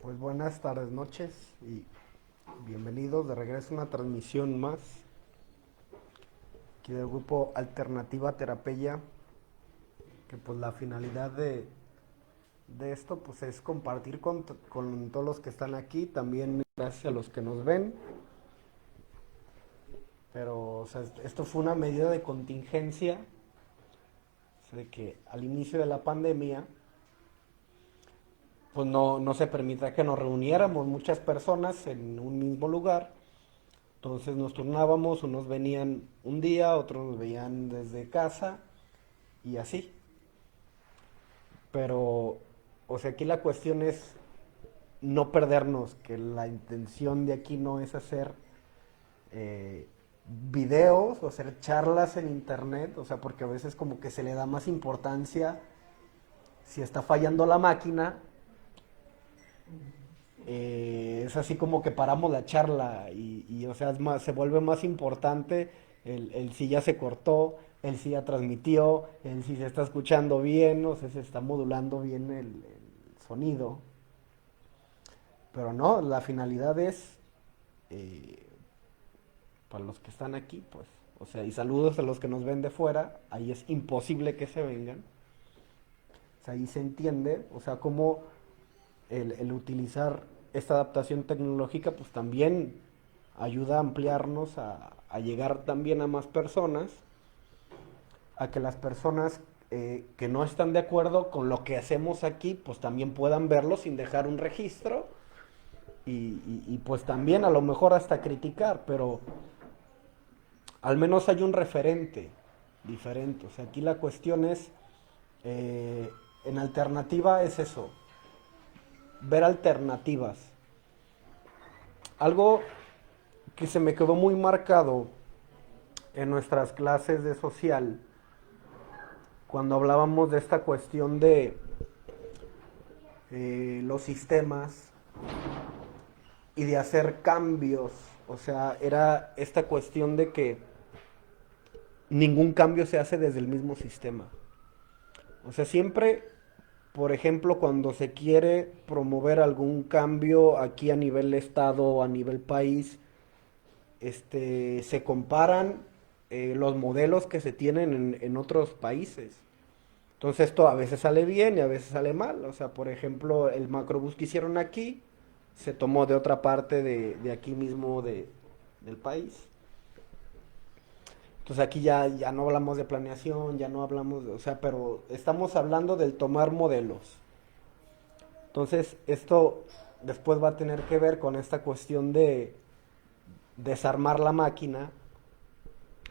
Pues buenas tardes, noches y bienvenidos de regreso a una transmisión más aquí del grupo Alternativa Terapia, que pues la finalidad de esto pues es compartir con todos los que están aquí, también gracias a los que nos ven, pero o sea, esto fue una medida de contingencia, o sea, de que al inicio de la pandemia pues no se permitía que nos reuniéramos muchas personas en un mismo lugar. Entonces nos turnábamos, unos venían un día, otros nos veían desde casa y así. Pero, o sea, aquí la cuestión es no perdernos, que la intención de aquí no es hacer eh, videos o hacer charlas en internet, o sea, porque a veces como que se le da más importancia si está fallando la máquina. Es así como que paramos la charla o sea, se vuelve más importante el si ya se cortó, el si ya transmitió, el si se está escuchando bien, o sea, se está modulando bien el sonido. Pero no, la finalidad es, eh, para los que están aquí, pues, o sea, y saludos a los que nos ven de fuera, ahí es imposible que se vengan. O sea, ahí se entiende, o sea, cómo el utilizar esta adaptación tecnológica pues también ayuda a ampliarnos, a llegar también a más personas, a que las personas que no están de acuerdo con lo que hacemos aquí pues también puedan verlo sin dejar un registro pues también a lo mejor hasta criticar, pero al menos hay un referente diferente. O sea, aquí la cuestión es, en alternativa es eso, ver alternativas. Algo que se me quedó muy marcado en nuestras clases de social, cuando hablábamos de esta cuestión de los sistemas y de hacer cambios, o sea, era esta cuestión de que ningún cambio se hace desde el mismo sistema. O sea, siempre, por ejemplo, cuando se quiere promover algún cambio aquí a nivel estado o a nivel país, se comparan los modelos que se tienen en otros países. Entonces esto a veces sale bien y a veces sale mal. O sea, por ejemplo, el macrobús que hicieron aquí se tomó de otra parte de aquí mismo del país. Entonces aquí ya no hablamos de planeación, ya no hablamos, o sea, pero estamos hablando del tomar modelos. Entonces esto después va a tener que ver con esta cuestión de desarmar la máquina.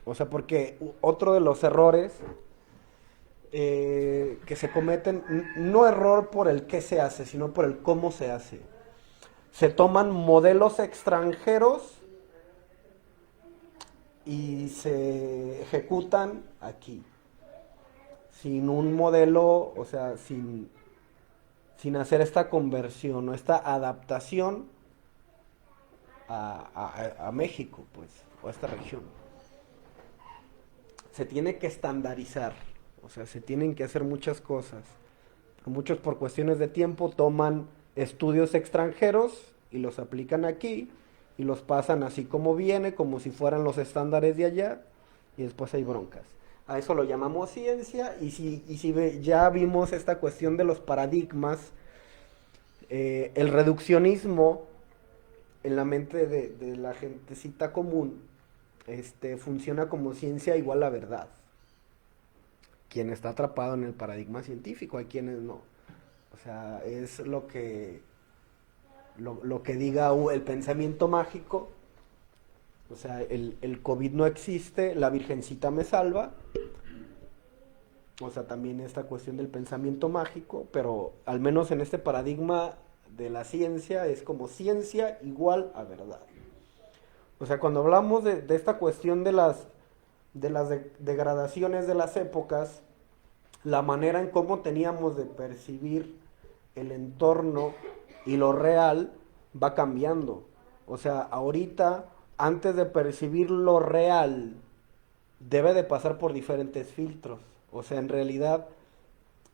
O sea, porque otro de los errores que se cometen, no error por el qué se hace, sino por el cómo se hace. Se toman modelos extranjeros y se ejecutan aquí, sin un modelo, o sea, sin hacer esta conversión o esta adaptación a México, pues, o a esta región. Se tiene que estandarizar, o sea, se tienen que hacer muchas cosas. Muchos por cuestiones de tiempo toman estudios extranjeros y los aplican aquí y los pasan así como viene, como si fueran los estándares de allá y después hay broncas. A eso lo llamamos ciencia y si ya vimos esta cuestión de los paradigmas, el reduccionismo en la mente de la gentecita común funciona como ciencia igual a verdad. Quien está atrapado en el paradigma científico, hay quienes no. O sea, es lo que diga el pensamiento mágico. O sea, el COVID no existe, la virgencita me salva. O sea, también esta cuestión del pensamiento mágico, pero al menos en este paradigma de la ciencia es como ciencia igual a verdad. O sea, cuando hablamos de esta cuestión de las degradaciones de las épocas, la manera en cómo teníamos de percibir el entorno y lo real va cambiando. O sea, ahorita, antes de percibir lo real, debe de pasar por diferentes filtros. O sea, en realidad,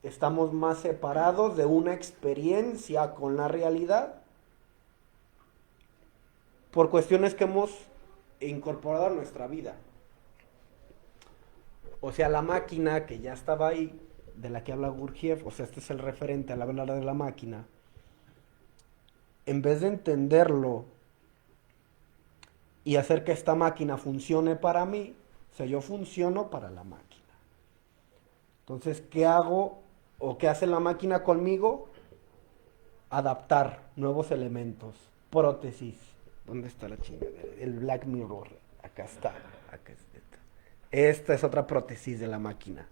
estamos más separados de una experiencia con la realidad por cuestiones que hemos incorporado a nuestra vida. O sea, la máquina que ya estaba ahí, de la que habla Gurdjieff, o sea, este es el referente al hablar de la máquina, en vez de entenderlo y hacer que esta máquina funcione para mí, o sea, yo funciono para la máquina. Entonces, ¿qué hago o qué hace la máquina conmigo? Adaptar nuevos elementos, prótesis. ¿Dónde está la chingadera? El Black Mirror. Acá está. Acá está. Esta es otra prótesis de la máquina.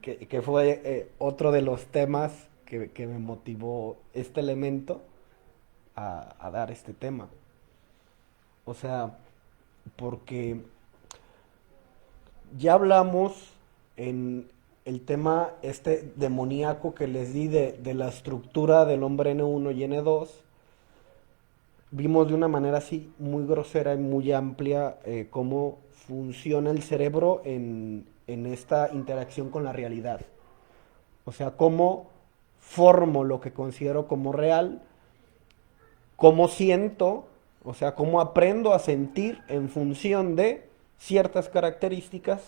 Que fue otro de los temas que me motivó este elemento a dar este tema. O sea, porque ya hablamos en el tema este demoníaco que les di de la estructura del hombre N1 y N2. Vimos de una manera así muy grosera y muy amplia cómo funciona el cerebro en esta interacción con la realidad. O sea, cómo formo lo que considero como real, cómo siento, o sea, cómo aprendo a sentir en función de ciertas características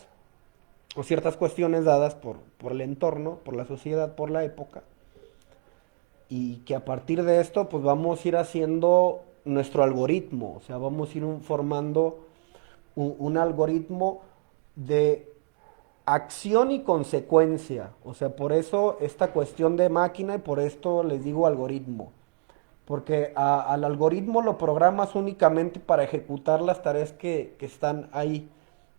o ciertas cuestiones dadas por el entorno, por la sociedad, por la época, y que a partir de esto pues vamos a ir haciendo nuestro algoritmo, o sea, vamos a ir formando un algoritmo de acción y consecuencia, o sea, por eso esta cuestión de máquina y por esto les digo algoritmo, porque al algoritmo lo programas únicamente para ejecutar las tareas que están ahí.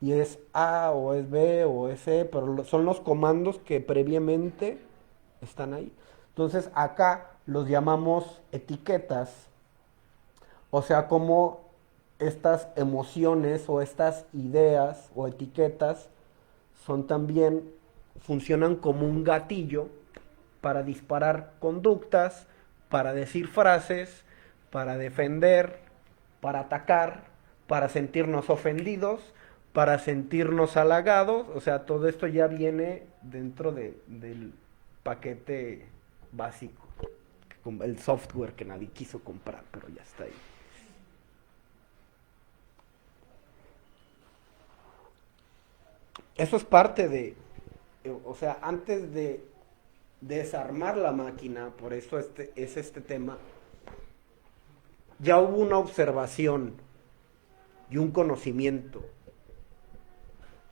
Y es A o es B o es C, pero son los comandos que previamente están ahí. Entonces acá los llamamos etiquetas, o sea, como estas emociones o estas ideas o etiquetas son también, funcionan como un gatillo para disparar conductas, para decir frases, para defender, para atacar, para sentirnos ofendidos, para sentirnos halagados. O sea, todo esto ya viene dentro del paquete básico, el software que nadie quiso comprar, pero ya está ahí. Eso es parte de, o sea, antes de desarmar la máquina, por eso es este tema, ya hubo una observación y un conocimiento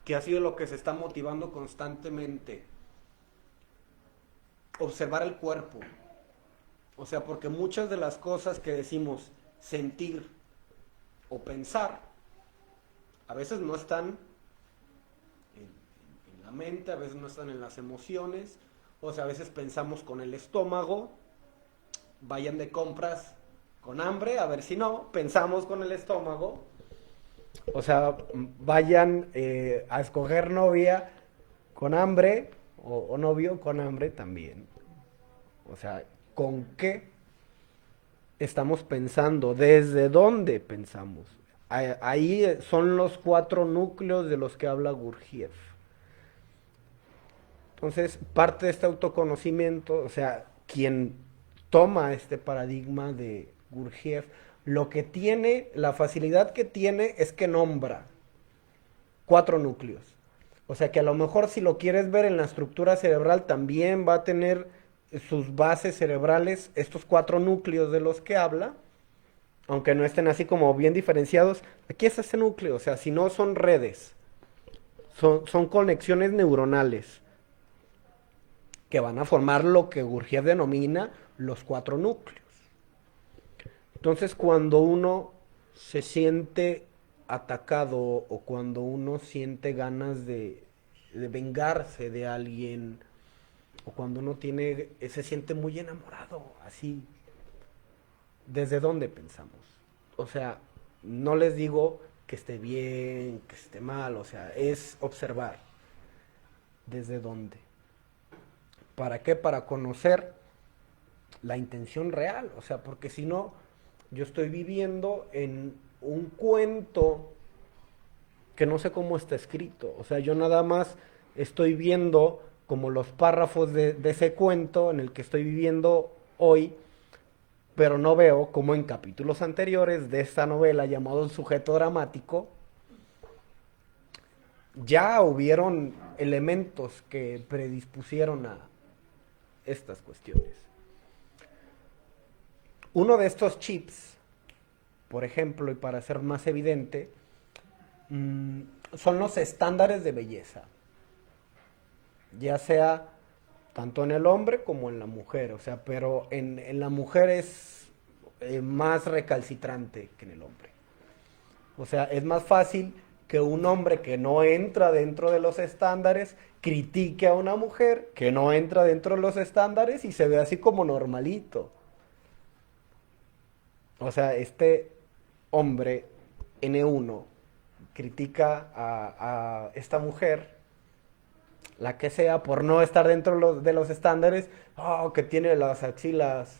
que ha sido lo que se está motivando constantemente. Observar el cuerpo. O sea, porque muchas de las cosas que decimos sentir o pensar, a veces no están en la mente, a veces no están en las emociones, o sea, a veces pensamos con el estómago, vayan de compras con hambre, a ver si no, pensamos con el estómago, o sea, vayan a escoger novia con hambre o novio con hambre también. O sea, ¿con qué estamos pensando? ¿Desde dónde pensamos? Ahí son los 4 núcleos de los que habla Gurdjieff. Entonces, parte de este autoconocimiento, o sea, quien toma este paradigma de Gurdjieff, lo que tiene, la facilidad que tiene es que nombra 4 núcleos. O sea que a lo mejor si lo quieres ver en la estructura cerebral también va a tener sus bases cerebrales, estos 4 núcleos de los que habla, aunque no estén así como bien diferenciados. Aquí es ese núcleo, o sea, si no son redes, son conexiones neuronales que van a formar lo que Gurdjieff denomina los 4 núcleos. Entonces, cuando uno se siente atacado o cuando uno siente ganas de vengarse de alguien o cuando uno se siente muy enamorado, así, ¿desde dónde pensamos? O sea, no les digo que esté bien, que esté mal, o sea, es observar desde dónde. ¿Para qué? Para conocer la intención real, o sea, porque si no, yo estoy viviendo en un cuento que no sé cómo está escrito, o sea, yo nada más estoy viendo como los párrafos de ese cuento en el que estoy viviendo hoy, pero no veo como en capítulos anteriores de esta novela llamado El sujeto dramático, ya hubieron elementos que predispusieron a estas cuestiones. Uno de estos chips, por ejemplo, y para ser más evidente, son los estándares de belleza, ya sea tanto en el hombre como en la mujer, o sea, pero en la mujer es más recalcitrante que en el hombre. O sea, es más fácil que un hombre que no entra dentro de los estándares critique a una mujer que no entra dentro de los estándares y se ve así como normalito. O sea, este hombre N1 critica a esta mujer, la que sea, por no estar dentro de los estándares, oh, que tiene las axilas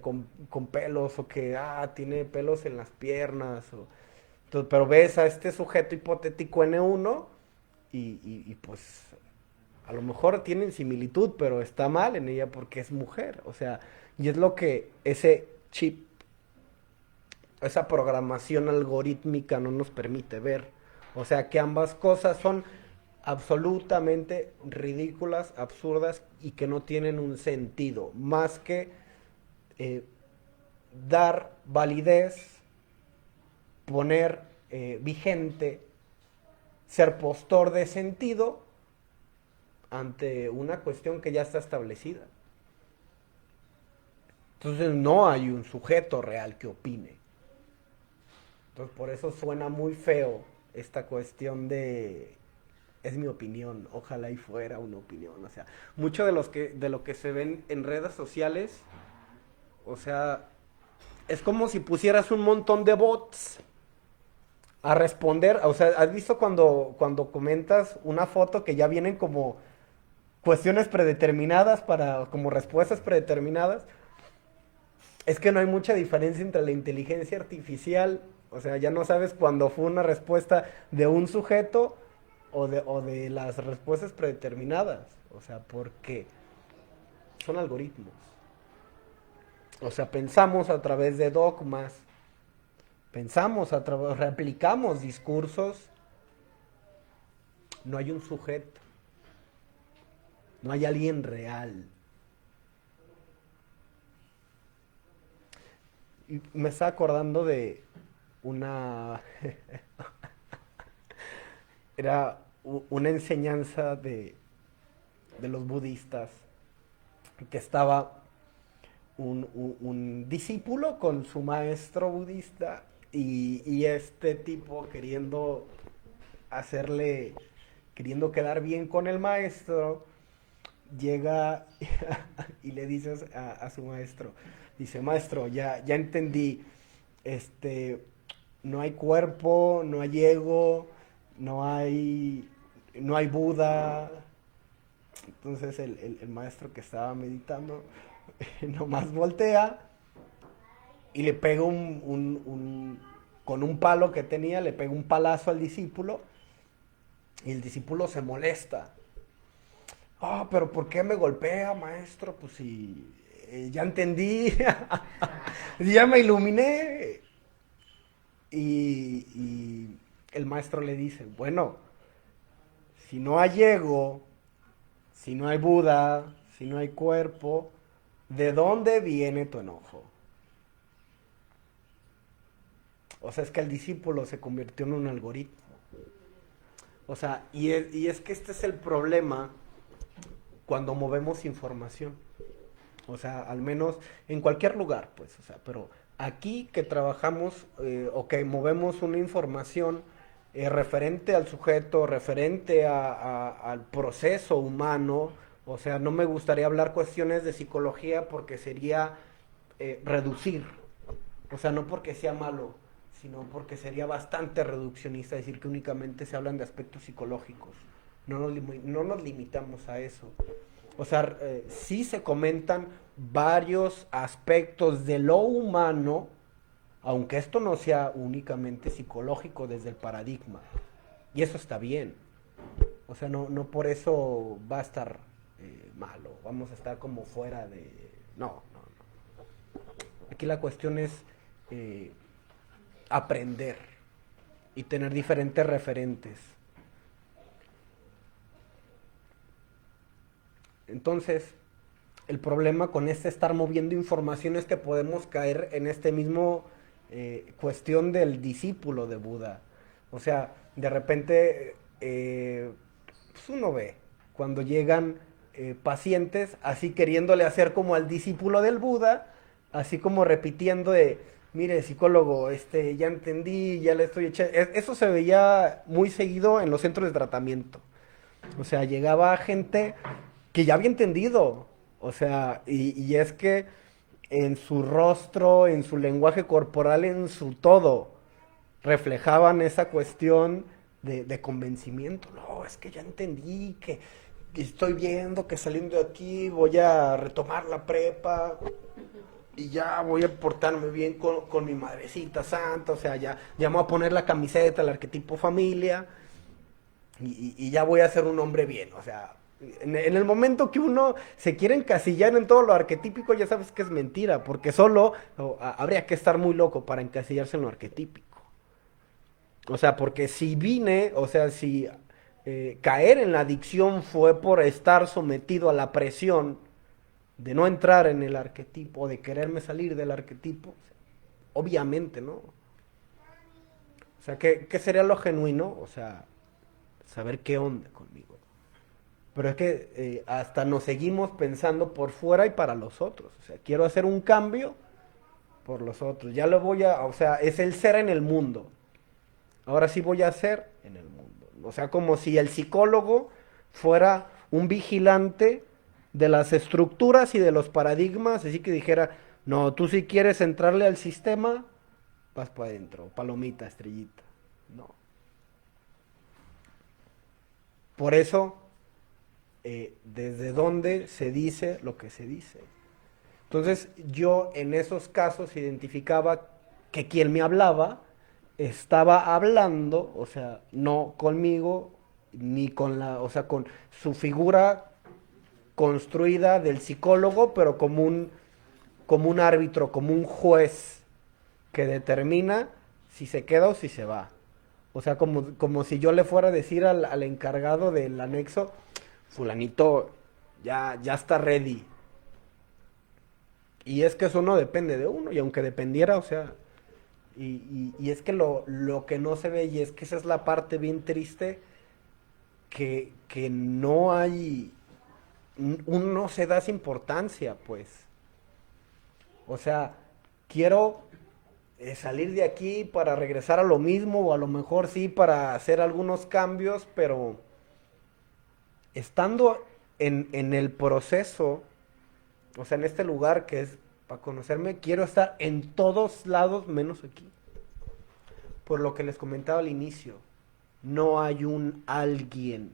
con pelos, o que tiene pelos en las piernas. Entonces, pero ves a este sujeto hipotético N1 y pues a lo mejor tienen similitud, pero está mal en ella porque es mujer. O sea, y es lo que ese chip, esa programación algorítmica no nos permite ver. O sea, que ambas cosas son absolutamente ridículas, absurdas y que no tienen un sentido, más que eh, dar validez, poner vigente, ser postor de sentido ante una cuestión que ya está establecida. Entonces no hay un sujeto real que opine. Entonces por eso suena muy feo esta cuestión de es mi opinión, ojalá y fuera una opinión. O sea, mucho de lo que se ven en redes sociales, o sea, es como si pusieras un montón de bots a responder. O sea, ¿has visto cuando comentas una foto que ya vienen como cuestiones predeterminadas para, como respuestas predeterminadas? Es que no hay mucha diferencia entre la inteligencia artificial, o sea, ya no sabes cuándo fue una respuesta de un sujeto o de las respuestas predeterminadas. O sea, porque son algoritmos. O sea, pensamos a través de dogmas, pensamos a través, replicamos discursos, no hay un sujeto, no hay alguien real. Y me está acordando de una era una enseñanza de los budistas que estaba un discípulo con su maestro budista y este tipo hacerle, queriendo quedar bien con el maestro, llega y le dice a su maestro, dice, maestro, ya entendí, este, no hay cuerpo, no hay ego, no hay, no hay Buda. Entonces el maestro que estaba meditando nomás voltea y le pega con un palo que tenía, le pega un palazo al discípulo y el discípulo se molesta. Pero ¿por qué me golpea, maestro? Pues si ya entendí, ya me iluminé. Y el maestro le dice, bueno, si no hay ego, si no hay Buda, si no hay cuerpo, ¿de dónde viene tu enojo? O sea, es que el discípulo se convirtió en un algoritmo. O sea, y es que este es el problema cuando movemos información. O sea, al menos en cualquier lugar, pues, o sea, pero aquí que trabajamos o que movemos una información referente al sujeto, referente al proceso humano, o sea, no me gustaría hablar cuestiones de psicología porque sería reducir, o sea, no porque sea malo, sino porque sería bastante reduccionista decir que únicamente se hablan de aspectos psicológicos. No nos limitamos a eso. O sea, sí se comentan varios aspectos de lo humano, aunque esto no sea únicamente psicológico desde el paradigma. Y eso está bien. O sea, no por eso va a estar malo, vamos a estar como fuera de... No. Aquí la cuestión es eh, aprender y tener diferentes referentes. Entonces, el problema con este estar moviendo información es que podemos caer en este mismo cuestión del discípulo de Buda. O sea, de repente pues uno ve cuando llegan pacientes así queriéndole hacer como al discípulo del Buda, así como repitiendo de, mire, psicólogo, ya entendí, ya le estoy echando... Eso se veía muy seguido en los centros de tratamiento. O sea, llegaba gente que ya había entendido. O sea, y es que en su rostro, en su lenguaje corporal, en su todo, reflejaban esa cuestión de convencimiento. No, es que ya entendí que estoy viendo que saliendo de aquí voy a retomar la prepa y ya voy a portarme bien con mi madrecita santa. O sea, ya me voy a poner la camiseta, el arquetipo familia y ya voy a ser un hombre bien. O sea, en el momento que uno se quiere encasillar en todo lo arquetípico, ya sabes que es mentira, porque solo habría que estar muy loco para encasillarse en lo arquetípico. O sea, porque si vine, o sea, si caer en la adicción fue por estar sometido a la presión de no entrar en el arquetipo, de quererme salir del arquetipo, obviamente, ¿no? O sea, ¿qué sería lo genuino? O sea, saber qué onda conmigo. Pero es que hasta nos seguimos pensando por fuera y para los otros. O sea, quiero hacer un cambio por los otros. Ya lo voy a, o sea, es el ser en el mundo. Ahora sí voy a ser en el mundo. O sea, como si el psicólogo fuera un vigilante de las estructuras y de los paradigmas, así que dijera, no, tú si quieres entrarle al sistema, vas para adentro, palomita, estrellita. No. Por eso, desde dónde se dice lo que se dice. Entonces, yo en esos casos identificaba que quien me hablaba estaba hablando, o sea, no conmigo, ni con la, o sea, con su figura construida del psicólogo, pero como un árbitro, como un juez que determina si se queda o si se va. O sea, como si yo le fuera a decir al encargado del anexo, fulanito, ya está ready. Y es que eso no depende de uno, y aunque dependiera, o sea, y es que lo que no se ve, y es que esa es la parte bien triste, que no hay, uno no se da esa importancia, pues. O sea, quiero salir de aquí para regresar a lo mismo, o a lo mejor sí para hacer algunos cambios, pero estando en el proceso, o sea, en este lugar que es para conocerme, quiero estar en todos lados menos aquí. Por lo que les comentaba al inicio, no hay un alguien.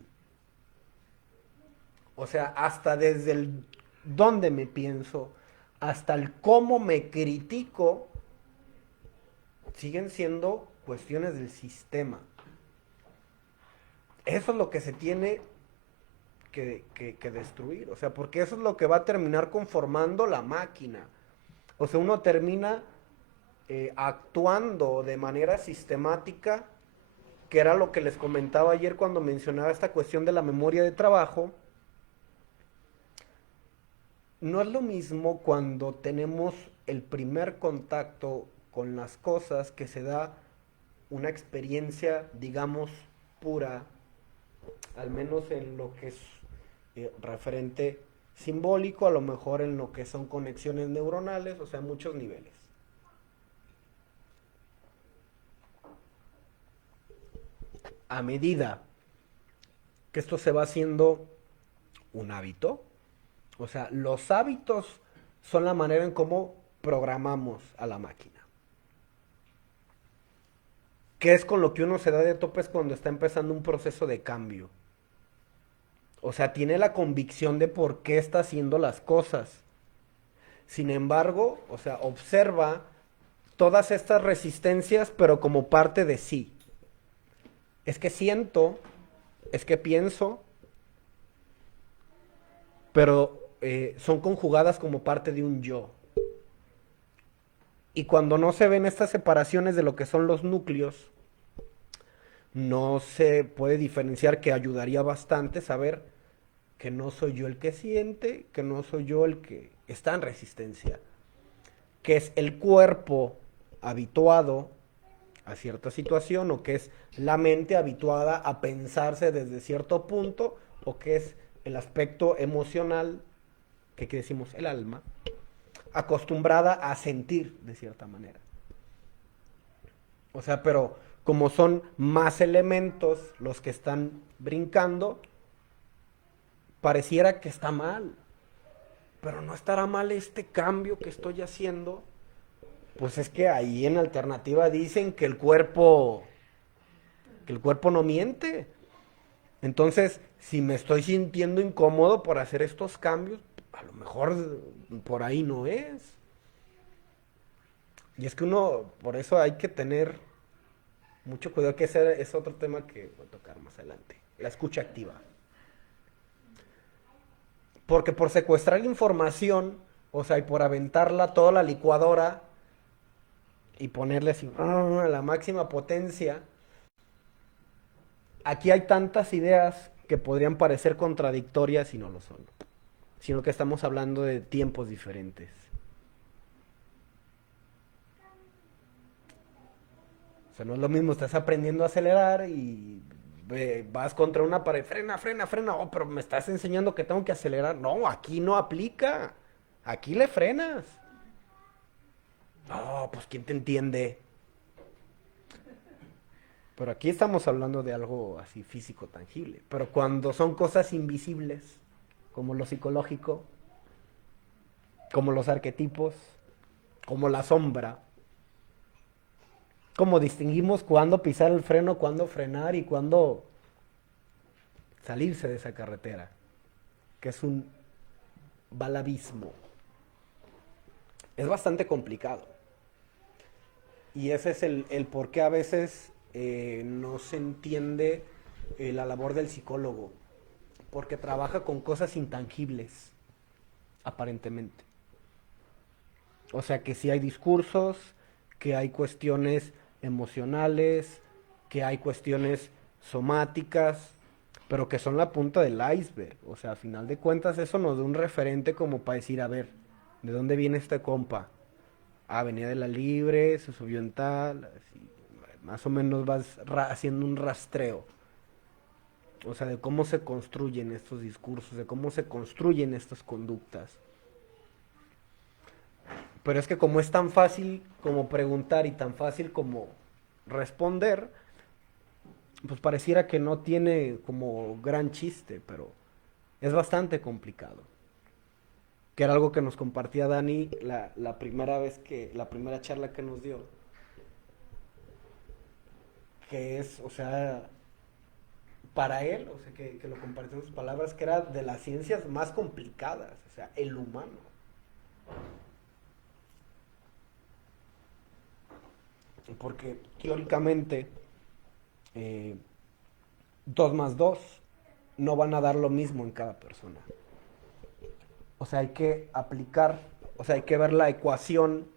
O sea, hasta desde el dónde me pienso, hasta el cómo me critico, siguen siendo cuestiones del sistema. Eso es lo que se tiene que destruir. O sea, porque eso es lo que va a terminar conformando la máquina. O sea, uno termina actuando de manera sistemática, que era lo que les comentaba ayer cuando mencionaba esta cuestión de la memoria de trabajo. No es lo mismo cuando tenemos el primer contacto con las cosas, que se da una experiencia, digamos, pura, al menos en lo que es referente simbólico, a lo mejor en lo que son conexiones neuronales, o sea, muchos niveles. A medida que esto se va haciendo un hábito, o sea, los hábitos son la manera en cómo programamos a la máquina. ¿Qué es con lo que uno se da de topes cuando está empezando un proceso de cambio? O sea, tiene la convicción de por qué está haciendo las cosas. Sin embargo, o sea, observa todas estas resistencias, pero como parte de sí. Es que siento es que pienso, pero son conjugadas como parte de un yo. Y cuando no se ven estas separaciones de lo que son los núcleos, no se puede diferenciar, que ayudaría bastante saber que no soy yo el que siente, que no soy yo el que está en resistencia, que es el cuerpo habituado a cierta situación, o que es la mente habituada a pensarse desde cierto punto, o que es el aspecto emocional, que decimos el alma, acostumbrada a sentir de cierta manera. O sea, pero como son más elementos los que están brincando, pareciera que está mal. Pero no estará mal este cambio que estoy haciendo. Pues es que ahí en alternativa dicen que el cuerpo no miente. Entonces, si me estoy sintiendo incómodo por hacer estos cambios, a lo mejor por ahí no es. Y es que uno, por eso hay que tener mucho cuidado, que ese es otro tema que voy a tocar más adelante. La escucha activa. Porque por secuestrar la información, o sea, y por aventarla toda la licuadora y ponerle así a la máxima potencia, aquí hay tantas ideas que podrían parecer contradictorias y no lo son, sino que estamos hablando de tiempos diferentes. O sea, no es lo mismo, estás aprendiendo a acelerar y vas contra una pared, frena, frena, frena, oh, pero me estás enseñando que tengo que acelerar. No, aquí no aplica, aquí le frenas. No, pues ¿quién te entiende? Pero aquí estamos hablando de algo así físico, tangible. Pero cuando son cosas invisibles, como lo psicológico, como los arquetipos, como la sombra, como distinguimos cuándo pisar el freno, cuándo frenar y cuándo salirse de esa carretera, que es un balabismo. Es bastante complicado. Y ese es el por qué a veces no se entiende la labor del psicólogo, porque trabaja con cosas intangibles, aparentemente. O sea que sí hay discursos, que hay cuestiones emocionales, que hay cuestiones somáticas, pero que son la punta del iceberg. O sea, a final de cuentas eso nos da un referente como para decir, a ver, ¿de dónde viene este compa? Ah, venía de la Libre, se subió en tal, así, más o menos vas haciendo un rastreo. O sea, de cómo se construyen estos discursos, de cómo se construyen estas conductas. Pero es que como es tan fácil como preguntar y tan fácil como responder, pues pareciera que no tiene como gran chiste, pero es bastante complicado. Que era algo que nos compartía Dani la primera vez la primera charla que nos dio. Que es, o sea, para él, o sea, que lo compartió en sus palabras, que era de las ciencias más complicadas, o sea, el humano. Porque teóricamente, eh, 2 más 2 no van a dar lo mismo en cada persona. O sea, hay que aplicar, o sea, hay que ver la ecuación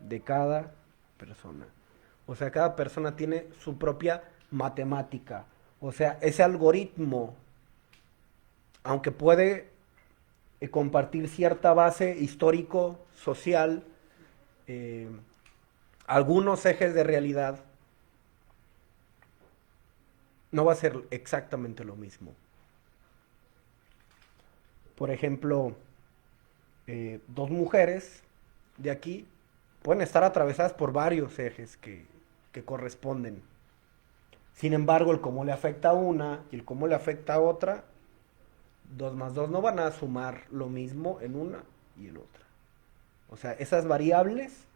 de cada persona. O sea, cada persona tiene su propia matemática. O sea, ese algoritmo, aunque puede compartir cierta base histórico, social, eh, algunos ejes de realidad, no va a ser exactamente lo mismo. Por ejemplo, 2 mujeres de aquí pueden estar atravesadas por varios ejes que corresponden. Sin embargo, el cómo le afecta a una y el cómo le afecta a otra, 2 más 2 no van a sumar lo mismo en una y en otra. O sea, esas variables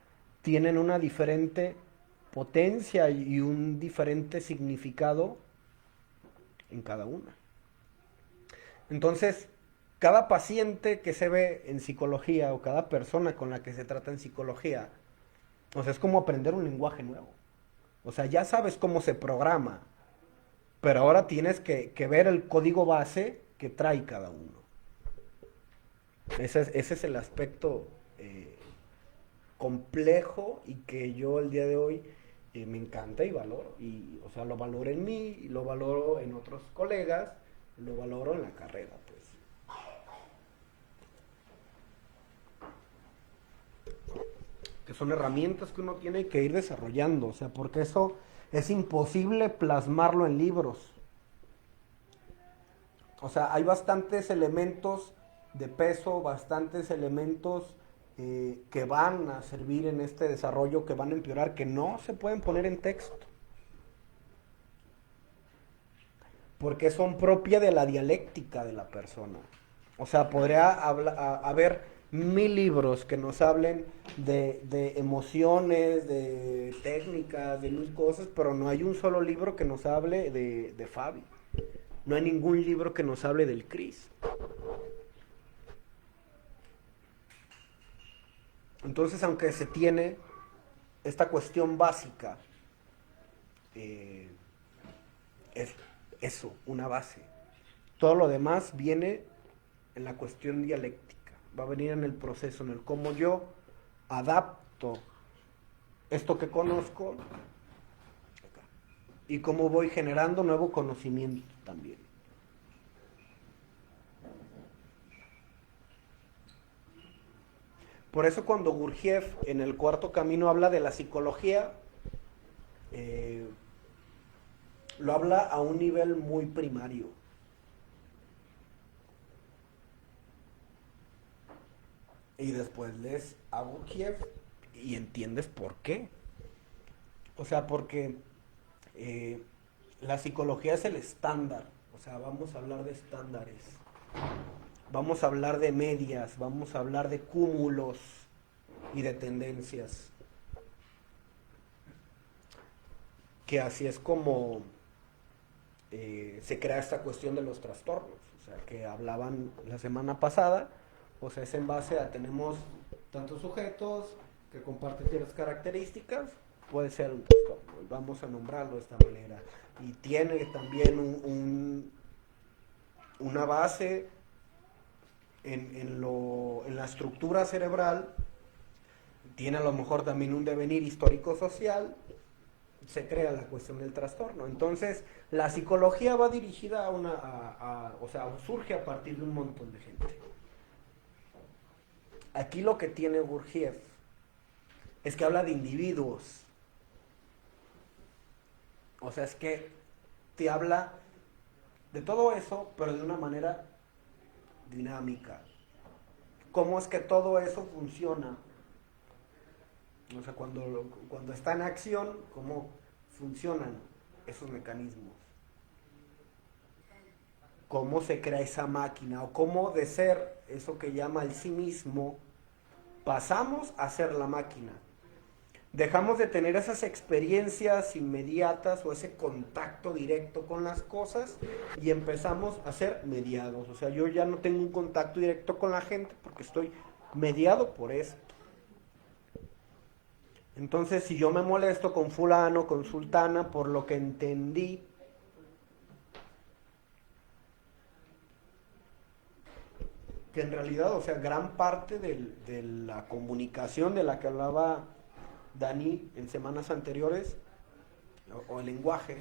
tienen una diferente potencia y un diferente significado en cada una. Entonces, cada paciente que se ve en psicología o cada persona con la que se trata en psicología, o sea, es como aprender un lenguaje nuevo. O sea, ya sabes cómo se programa, pero ahora tienes que ver el código base que trae cada uno. Ese es el aspecto complejo y que yo el día de hoy me encanta y valoro. Y, o sea, lo valoro en mí, y lo valoro en otros colegas, lo valoro en la carrera, pues. Que son herramientas que uno tiene que ir desarrollando, o sea, porque eso es imposible plasmarlo en libros. O sea, hay bastantes elementos de peso, bastantes elementos que van a servir en este desarrollo, que van a empeorar, que no se pueden poner en texto, porque son propias de la dialéctica de la persona. O sea, podría haber 1000 libros que nos hablen de emociones, de técnicas, de 1000 cosas, pero no hay un solo libro que nos hable de Fabi. No hay ningún libro que nos hable del Cris. Entonces, aunque se tiene esta cuestión básica, eh, es eso, una base. Todo lo demás viene en la cuestión dialéctica, va a venir en el proceso, en el cómo yo adapto esto que conozco y cómo voy generando nuevo conocimiento también. Por eso cuando Gurdjieff en el Cuarto Camino habla de la psicología, eh, lo habla a un nivel muy primario. Y después lees a Gurdjieff y entiendes por qué. O sea, porque eh, la psicología es el estándar. O sea, vamos a hablar de estándares. Vamos a hablar de medias, vamos a hablar de cúmulos y de tendencias. Que así es como se crea esta cuestión de los trastornos. O sea, que hablaban la semana pasada. O sea, es en base a tenemos tantos sujetos que comparten ciertas características, puede ser un trastorno. Vamos a nombrarlo de esta manera. Y tiene también una base en la estructura cerebral, tiene a lo mejor también un devenir histórico-social, se crea la cuestión del trastorno. Entonces, la psicología va dirigida o sea, surge a partir de un montón de gente. Aquí lo que tiene Gurdjieff es que habla de individuos. O sea, es que te habla de todo eso, pero de una manera dinámica. ¿Cómo es que todo eso funciona? O sea, cuando está en acción, ¿cómo funcionan esos mecanismos? ¿Cómo se crea esa máquina? O cómo de ser eso que llama el sí mismo, pasamos a ser la máquina. Dejamos de tener esas experiencias inmediatas o ese contacto directo con las cosas y empezamos a ser mediados. O sea, yo ya no tengo un contacto directo con la gente porque estoy mediado por esto. Entonces, si yo me molesto con fulano, con sultana, por lo que entendí, que en realidad, o sea, gran parte de la comunicación de la que hablaba Dani en semanas anteriores, o el lenguaje,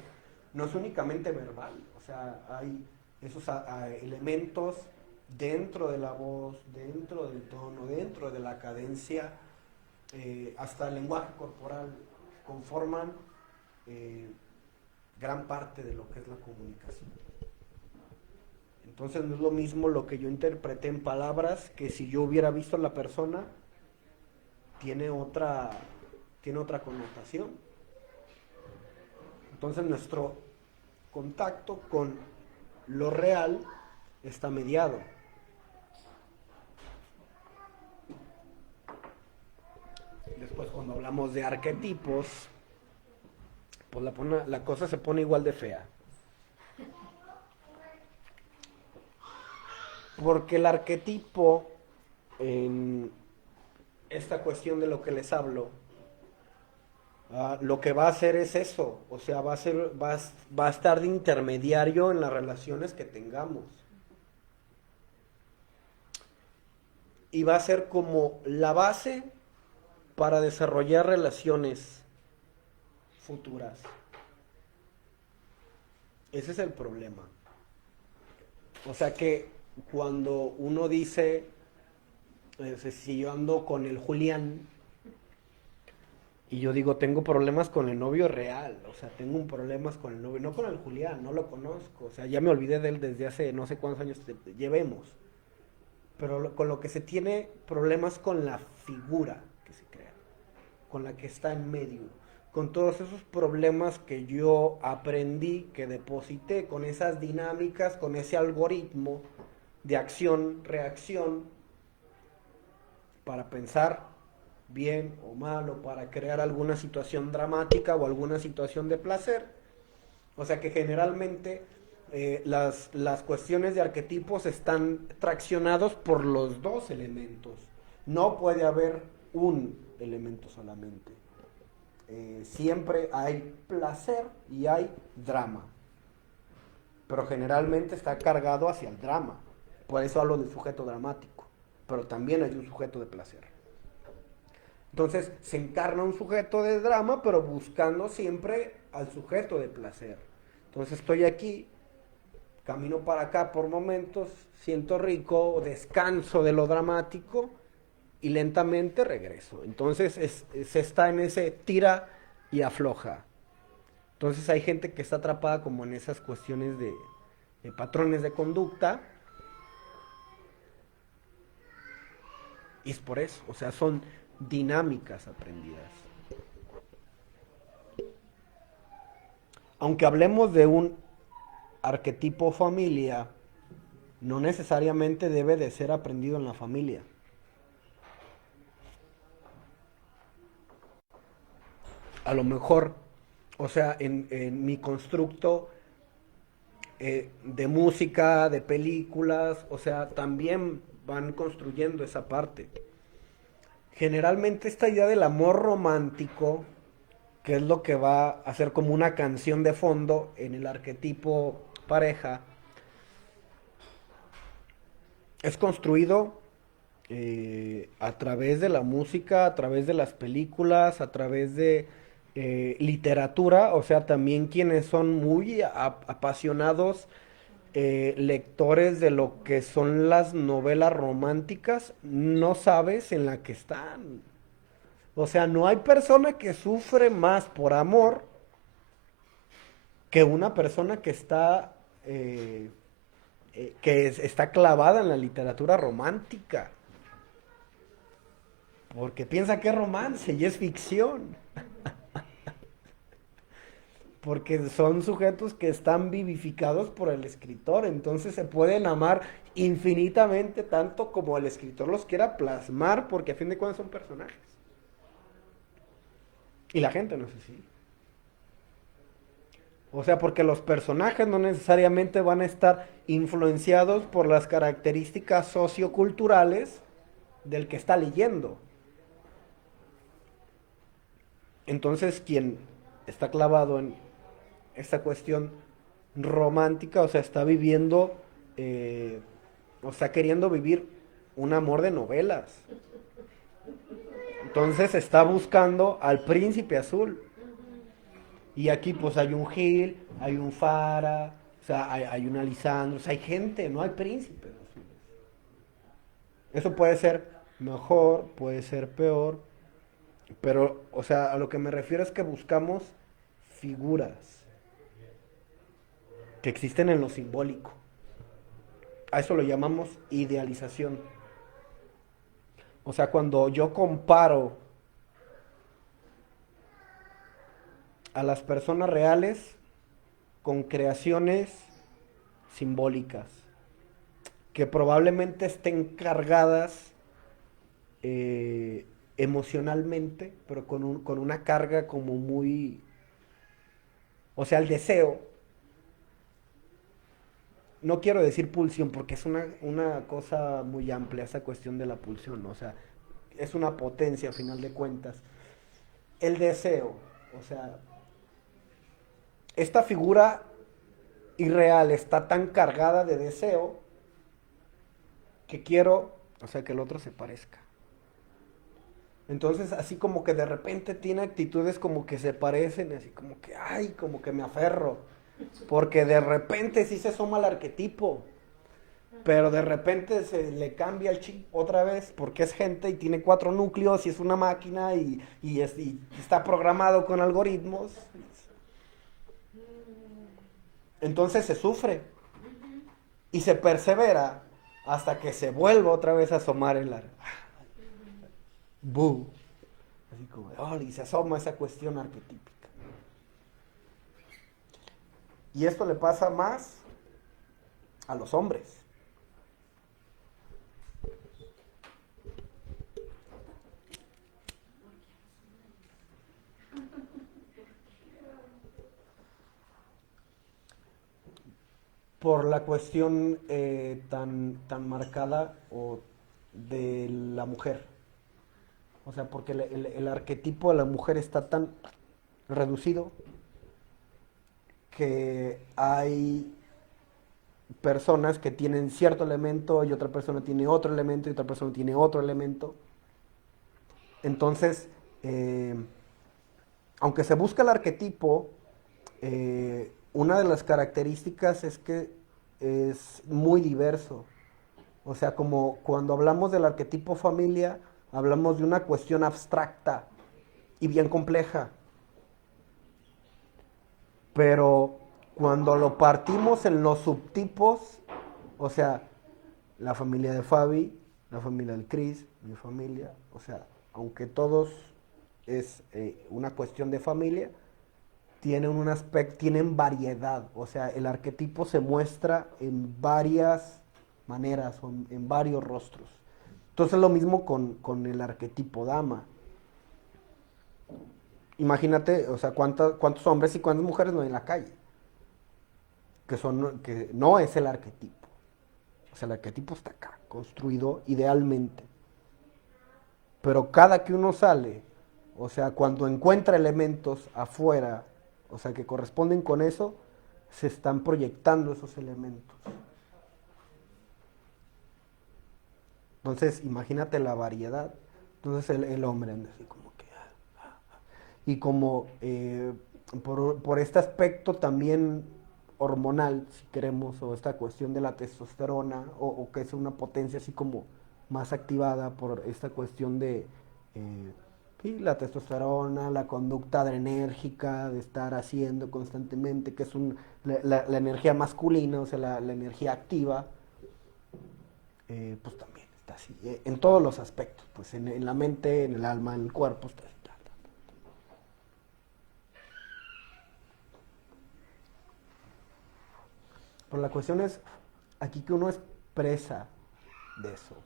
no es únicamente verbal, o sea, hay esos elementos dentro de la voz, dentro del tono, dentro de la cadencia, hasta el lenguaje corporal, conforman gran parte de lo que es la comunicación. Entonces no es lo mismo lo que yo interpreté en palabras que si yo hubiera visto a la persona, tiene otra, tiene otra connotación. Entonces nuestro contacto con lo real está mediado. Después cuando hablamos de arquetipos, pues la cosa se pone igual de fea. Porque el arquetipo, en esta cuestión de lo que les hablo, Lo que va a hacer es eso, o sea, va a estar de intermediario en las relaciones que tengamos. Y va a ser como la base para desarrollar relaciones futuras. Ese es el problema. O sea que cuando uno dice, si yo ando con el Julián y yo digo, tengo problemas con el novio real, o sea, tengo un problemas con el novio, no con el Julián, no lo conozco, o sea, ya me olvidé de él desde hace no sé cuántos años llevemos, pero con lo que se tiene problemas con la figura que se crea, con la que está en medio, con todos esos problemas que yo aprendí, que deposité, con esas dinámicas, con ese algoritmo de acción-reacción para pensar bien o mal o para crear alguna situación dramática o alguna situación de placer. O sea que generalmente las cuestiones de arquetipos están traccionados por los dos elementos. No puede haber un elemento solamente. Siempre hay placer y hay drama. Pero generalmente está cargado hacia el drama. Por eso hablo del sujeto dramático. Pero también hay un sujeto de placer. Entonces se encarna un sujeto de drama, pero buscando siempre al sujeto de placer. Entonces estoy aquí, camino para acá por momentos, siento rico, descanso de lo dramático y lentamente regreso. Entonces se está en ese tira y afloja. Entonces hay gente que está atrapada como en esas cuestiones de patrones de conducta. Y es por eso, o sea, son dinámicas aprendidas. Aunque hablemos de un arquetipo familia, no necesariamente debe de ser aprendido en la familia. A lo mejor, o sea, en mi constructo de música, de películas, o sea, también van construyendo esa parte. Generalmente esta idea del amor romántico, que es lo que va a ser como una canción de fondo en el arquetipo pareja, es construido a través de la música, a través de las películas, a través de literatura, o sea, también quienes son muy apasionados lectores de lo que son las novelas románticas, no sabes en la que están. O sea, no hay persona que sufre más por amor que una persona que está está clavada en la literatura romántica, porque piensa que es romance y es ficción, porque son sujetos que están vivificados por el escritor, entonces se pueden amar infinitamente tanto como el escritor los quiera plasmar, porque a fin de cuentas son personajes. Y la gente no es así. O sea, porque los personajes no necesariamente van a estar influenciados por las características socioculturales del que está leyendo. Entonces, quien está clavado en esta cuestión romántica, o sea, está viviendo, o está queriendo vivir un amor de novelas. Entonces está buscando al príncipe azul. Y aquí pues hay un Gil, hay un Fara, o sea, hay un Alisandro, o sea, hay gente, no hay príncipes azules. Eso puede ser mejor, puede ser peor, pero, o sea, a lo que me refiero es que buscamos figuras que existen en lo simbólico. A eso lo llamamos idealización. O sea, cuando yo comparo a las personas reales con creaciones simbólicas que probablemente estén cargadas emocionalmente, pero con una carga como muy... O sea, el deseo, no quiero decir pulsión porque es una cosa muy amplia esa cuestión de la pulsión, ¿no? O sea, es una potencia a final de cuentas. El deseo. O sea, esta figura irreal está tan cargada de deseo que quiero, o sea, que el otro se parezca. Entonces, así como que de repente tiene actitudes como que se parecen, así como que, ay, como que me aferro. Porque de repente sí se suma al arquetipo, pero de repente se le cambia el chip otra vez porque es gente y tiene 4 núcleos y es una máquina y está programado con algoritmos. Entonces se sufre y se persevera hasta que se vuelva otra vez a asomar el ¡bu! Así como, oh, y se asoma esa cuestión arquetípica. Y esto le pasa más a los hombres. Por la cuestión tan marcada de la mujer. O sea, porque el arquetipo de la mujer está tan reducido que hay personas que tienen cierto elemento y otra persona tiene otro elemento y otra persona tiene otro elemento. Entonces, aunque se busca el arquetipo, una de las características es que es muy diverso. O sea, como cuando hablamos del arquetipo familia, hablamos de una cuestión abstracta y bien compleja. Pero cuando lo partimos en los subtipos, o sea, la familia de Fabi, la familia del Chris, mi familia, o sea, aunque todos es una cuestión de familia, tienen un aspecto, tienen variedad, o sea, el arquetipo se muestra en varias maneras, o en varios rostros. Entonces lo mismo con el arquetipo dama. Imagínate, o sea, cuántos hombres y cuántas mujeres no hay en la calle, que no es el arquetipo. O sea, el arquetipo está acá, construido idealmente. Pero cada que uno sale, o sea, cuando encuentra elementos afuera, o sea, que corresponden con eso, se están proyectando esos elementos. Entonces, imagínate la variedad. Entonces el hombre anda así como que... Y como por este aspecto también hormonal, si queremos, o esta cuestión de la testosterona, o que es una potencia así como más activada por esta cuestión de sí, la testosterona, la conducta adrenérgica, de estar haciendo constantemente, que es la energía masculina, o sea, la energía activa, pues también está así, en todos los aspectos, pues en la mente, en el alma, en el cuerpo, está así. Pero la cuestión es aquí que uno es presa de eso.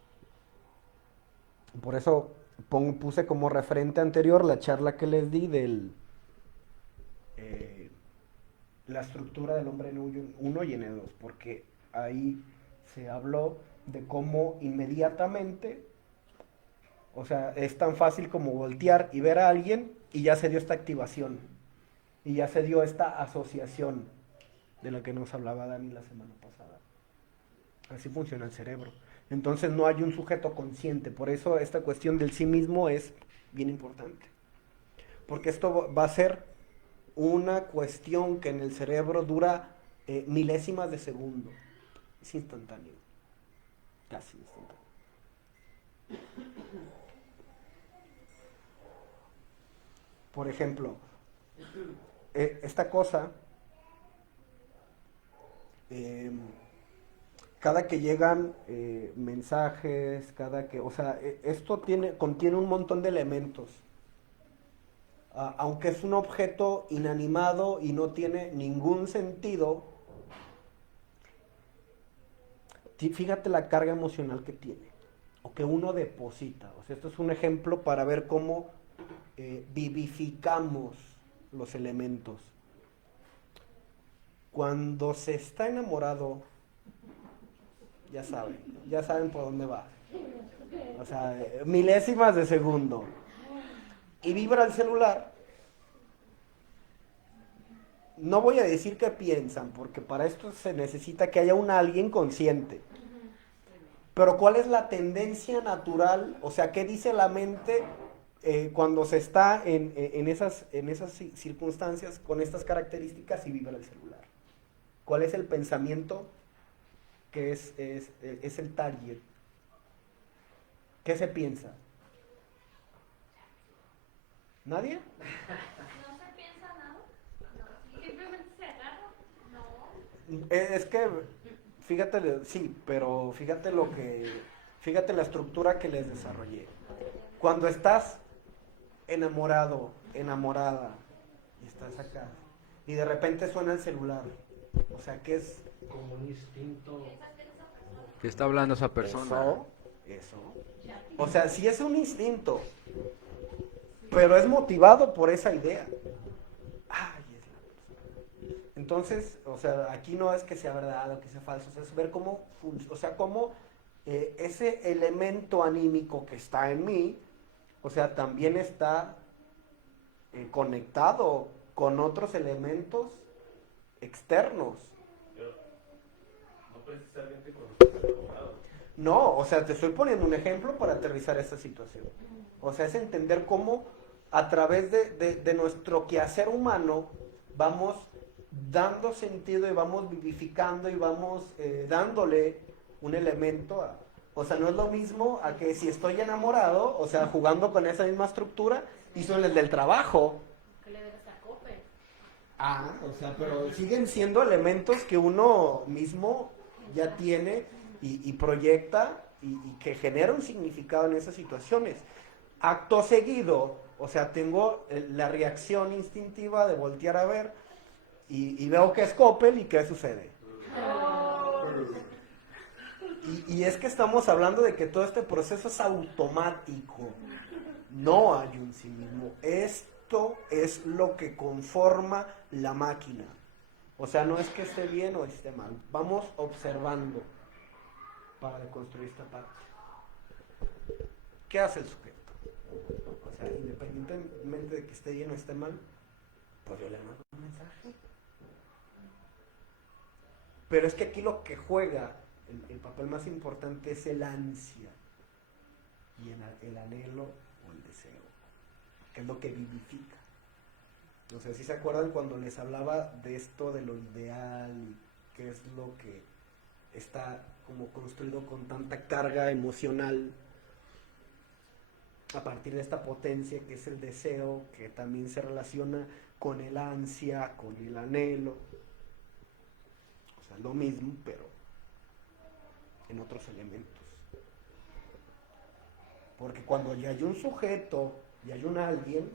Por eso puse como referente anterior la charla que les di del eh, la estructura del hombre en uno y en el dos, porque ahí se habló de cómo inmediatamente, o sea, es tan fácil como voltear y ver a alguien y ya se dio esta activación y ya se dio esta asociación de la que nos hablaba Dani la semana pasada. Así funciona el cerebro. Entonces no hay un sujeto consciente. Por eso esta cuestión del sí mismo es bien importante. Porque esto va a ser una cuestión que en el cerebro dura milésimas de segundo. Es instantáneo. Casi instantáneo. Por ejemplo, esta cosa, eh, cada que llegan mensajes, o sea, esto contiene un montón de elementos. Aunque es un objeto inanimado y no tiene ningún sentido, fíjate la carga emocional que tiene, o que uno deposita. O sea, esto es un ejemplo para ver cómo vivificamos los elementos. Cuando se está enamorado, ya saben por dónde va. O sea, milésimas de segundo. Y vibra el celular. no voy a decir qué piensan, porque para esto se necesita que haya un alguien consciente. Pero ¿cuál es la tendencia natural? O sea, ¿qué dice la mente cuando se está en esas circunstancias con estas características y vibra el celular? ¿Cuál es el pensamiento que es el target? ¿Qué se piensa? ¿Nadie? No se piensa nada. No. Simplemente se agarra. No. Es que, fíjate, sí, pero fíjate la estructura que les desarrollé. Cuando estás enamorado, enamorada, y estás acá, y de repente suena el celular, o sea, ¿qué es? Como un instinto. ¿Qué está hablando esa persona? Eso. O sea, sí es un instinto, pero es motivado por esa idea. Ay, es la persona. Entonces, o sea, aquí no es que sea verdad o que sea falso, o sea, es ver cómo funciona, o sea, cómo ese elemento anímico que está en mí, o sea, también está conectado con otros elementos externos. Pero no precisamente cuando estás enamorado. No, o sea, te estoy poniendo un ejemplo para aterrizar esta situación. O sea, es entender cómo a través de nuestro quehacer humano vamos dando sentido y vamos vivificando y vamos dándole un elemento a... O sea, no es lo mismo a que si estoy enamorado, o sea, jugando con esa misma estructura y son el del trabajo. Que le debes a Coppel. Ah, o sea, pero siguen siendo elementos que uno mismo ya tiene y proyecta y que genera un significado en esas situaciones. Acto seguido, o sea, tengo la reacción instintiva de voltear a ver y veo que es Coppel y qué sucede. Y es que estamos hablando de que todo este proceso es automático. No hay un sí mismo. Esto es lo que conforma la máquina. O sea, no es que esté bien o esté mal. Vamos observando para construir esta parte. ¿Qué hace el sujeto? O sea, independientemente de que esté bien o esté mal, pues yo le mando un mensaje. Pero es que aquí lo que juega, el papel más importante es el ansia y el anhelo o el deseo, que es lo que vivifica. No sé si se acuerdan cuando les hablaba de esto de lo ideal, que es lo que está como construido con tanta carga emocional a partir de esta potencia que es el deseo, que también se relaciona con el ansia, con el anhelo. O sea, lo mismo, pero en otros elementos. Porque cuando ya hay un sujeto y hay un alguien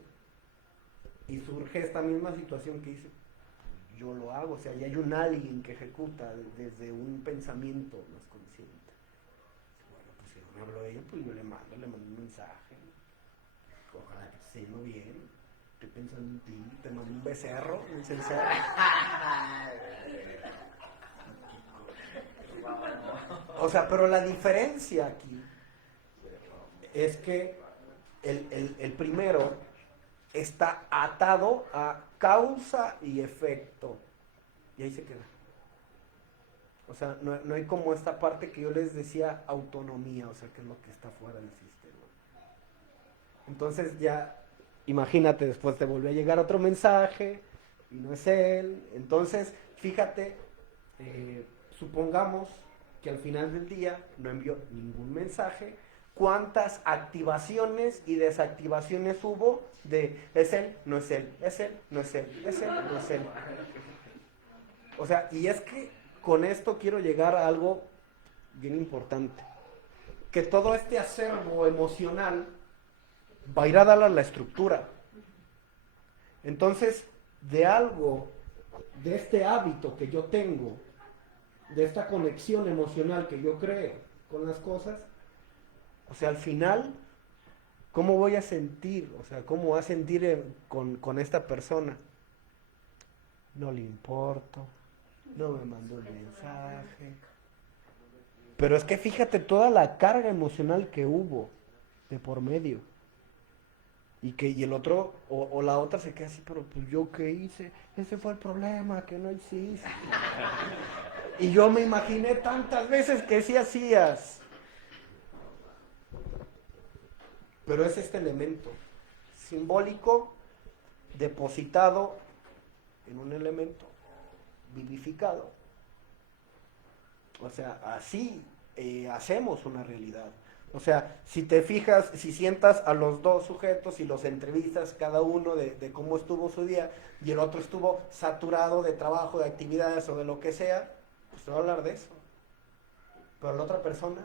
y surge esta misma situación que dice, yo lo hago, o sea, ya hay un alguien que ejecuta desde un pensamiento más consciente. Bueno, pues si no me habló ella, pues yo le mando un mensaje. Ojalá que esté yendo bien. Estoy pensando en ti, te mando un becerro, un cencerro. O sea, pero la diferencia aquí es que el primero está atado a causa y efecto. Y ahí se queda. O sea, no hay como esta parte que yo les decía, autonomía, o sea, que es lo que está fuera del sistema. Entonces ya, imagínate, después te volvió a llegar otro mensaje y no es él. Entonces, fíjate, supongamos que al final del día no envió ningún mensaje. ¿Cuántas activaciones y desactivaciones hubo de es él, no es él, es él, no es él, es él, no es él? O sea, y es que con esto quiero llegar a algo bien importante. Que todo este acervo emocional va a ir a darle a la estructura. Entonces, de algo, de este hábito que yo tengo, de esta conexión emocional que yo creo con las cosas, o sea, al final, ¿cómo voy a sentir? O sea, ¿cómo voy a sentir con esta persona? No le importo, no me mandó el mensaje. Pero es que fíjate toda la carga emocional que hubo de por medio. Y el otro, o la otra se queda así, pero pues yo qué hice, ese fue el problema, que no hiciste. Y yo me imaginé tantas veces que sí hacías. Pero es este elemento simbólico depositado en un elemento vivificado. O sea, así hacemos una realidad. O sea, si te fijas, si sientas a los dos sujetos y los entrevistas cada uno de cómo estuvo su día y el otro estuvo saturado de trabajo, de actividades o de lo que sea, pues te va a hablar de eso. Pero la otra persona,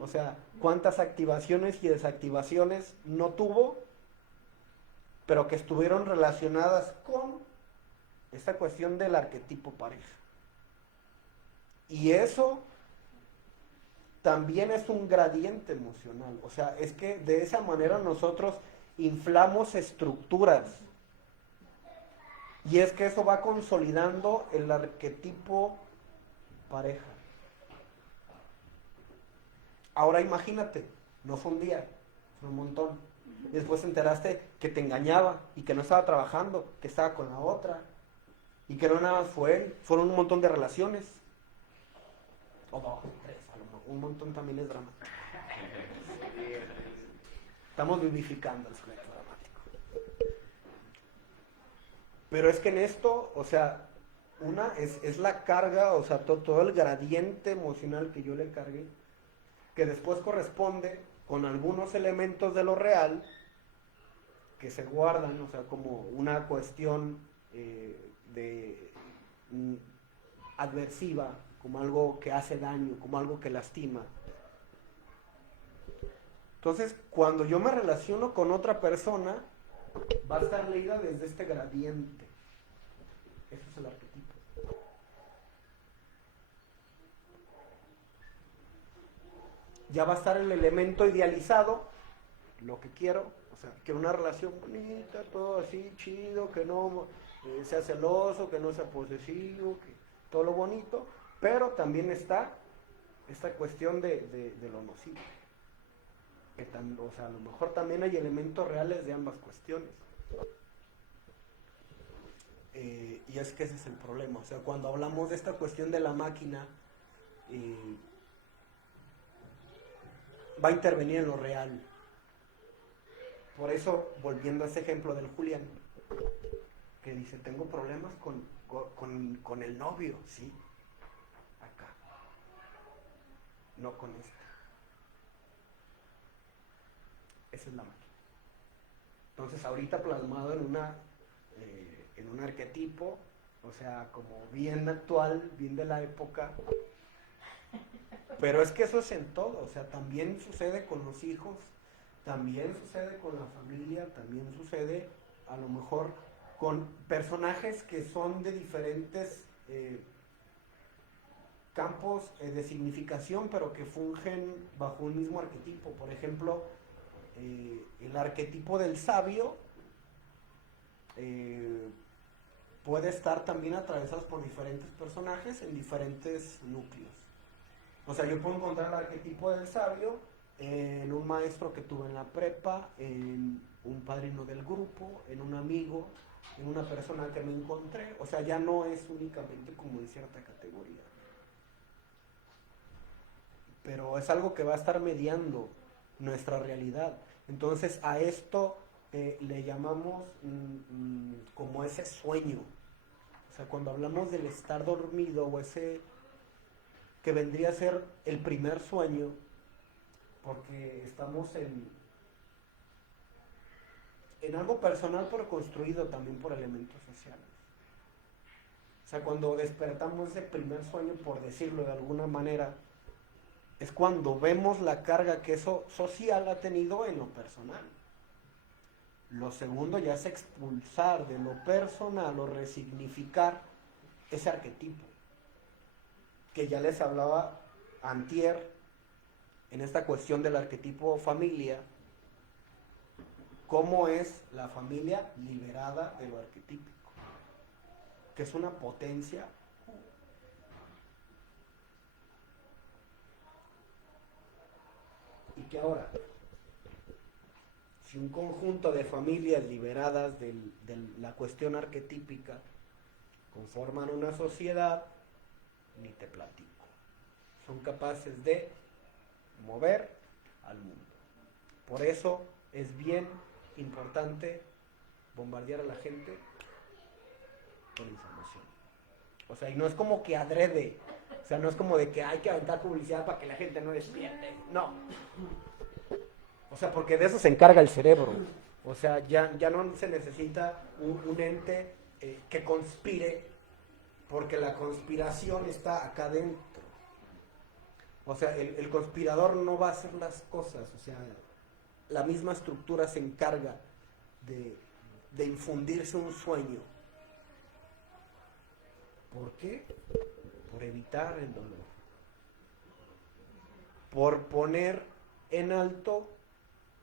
o sea, cuántas activaciones y desactivaciones no tuvo, pero que estuvieron relacionadas con esta cuestión del arquetipo pareja. Y eso también es un gradiente emocional. O sea, es que de esa manera nosotros inflamos estructuras. Y es que eso va consolidando el arquetipo pareja. Ahora imagínate, no fue un día, fue un montón. Y después te enteraste que te engañaba y que no estaba trabajando, que estaba con la otra. Y que no nada más fue él, fueron un montón de relaciones. O dos, tres, a lo mejor. Un montón también es dramático. Estamos vivificando el sujeto dramático. Pero es que en esto, o sea, una es la carga, o sea, todo el gradiente emocional que yo le cargué, que después corresponde con algunos elementos de lo real que se guardan, o sea, como una cuestión adversiva, como algo que hace daño, como algo que lastima. Entonces, cuando yo me relaciono con otra persona, va a estar leída desde este gradiente. Ese es el arquetipo. Ya va a estar el elemento idealizado, lo que quiero, o sea, que una relación bonita, todo así, chido, que no sea celoso, que no sea posesivo, que todo lo bonito, pero también está esta cuestión de lo nocivo. Que o sea, a lo mejor también hay elementos reales de ambas cuestiones. Y es que ese es el problema, o sea, cuando hablamos de esta cuestión de la máquina, va a intervenir en lo real. Por eso, volviendo a ese ejemplo del Julián, que dice, tengo problemas con el novio, ¿sí? Acá. No con esta. Esa es la máquina. Entonces, ahorita plasmado en un arquetipo, o sea, como bien actual, bien de la época. Pero es que eso es en todo, o sea, también sucede con los hijos, también sucede con la familia, también sucede a lo mejor con personajes que son de diferentes campos de significación, pero que fungen bajo un mismo arquetipo. Por ejemplo, el arquetipo del sabio puede estar también atravesado por diferentes personajes en diferentes núcleos. O sea, yo puedo encontrar el arquetipo del sabio en un maestro que tuve en la prepa, en un padrino del grupo, en un amigo, en una persona que me encontré. O sea, ya no es únicamente como de cierta categoría. Pero es algo que va a estar mediando nuestra realidad. Entonces a esto le llamamos como ese sueño. O sea, cuando hablamos del estar dormido o ese que vendría a ser el primer sueño, porque estamos en algo personal pero construido también por elementos sociales. O sea, cuando despertamos ese primer sueño, por decirlo de alguna manera, es cuando vemos la carga que eso social ha tenido en lo personal. Lo segundo ya es expulsar de lo personal o resignificar ese arquetipo, que ya les hablaba antier en esta cuestión del arquetipo familia, cómo es la familia liberada de lo arquetípico, que es una potencia. Y que ahora, si un conjunto de familias liberadas de la cuestión arquetípica conforman una sociedad, ni te platico. Son capaces de mover al mundo. Por eso es bien importante bombardear a la gente con información. O sea, y no es como que adrede, o sea, no es como de que hay que aventar publicidad para que la gente no despierte, no. O sea, porque de eso se encarga el cerebro. O sea, ya no se necesita un ente que conspire, porque la conspiración está acá dentro. O sea, el conspirador no va a hacer las cosas, o sea, la misma estructura se encarga de infundirse un sueño. ¿Por qué? Por evitar el dolor. Por poner en alto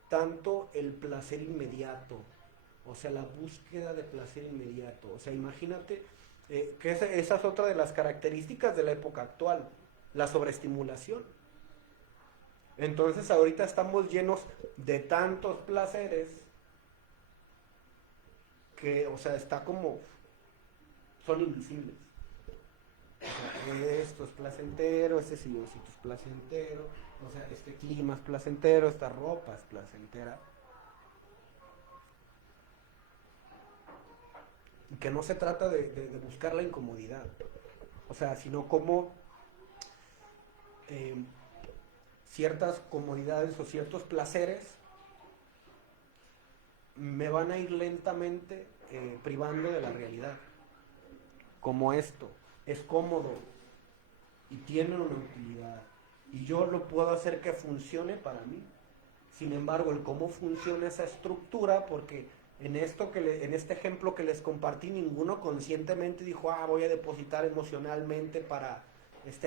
tanto el placer inmediato, o sea, la búsqueda de placer inmediato. O sea, imagínate que esa es otra de las características de la época actual, la sobreestimulación. Entonces ahorita estamos llenos de tantos placeres que, o sea, está como, son invisibles. O sea, esto es placentero, este silloncito es placentero, o sea, este clima es placentero, esta ropa es placentera. Y que no se trata de buscar la incomodidad, o sea, sino como ciertas comodidades o ciertos placeres me van a ir lentamente privando de la realidad. Como esto, es cómodo y tiene una utilidad y yo lo puedo hacer que funcione para mí. Sin embargo, el cómo funciona esa estructura, porque en este ejemplo que les compartí, ninguno conscientemente dijo, voy a depositar emocionalmente para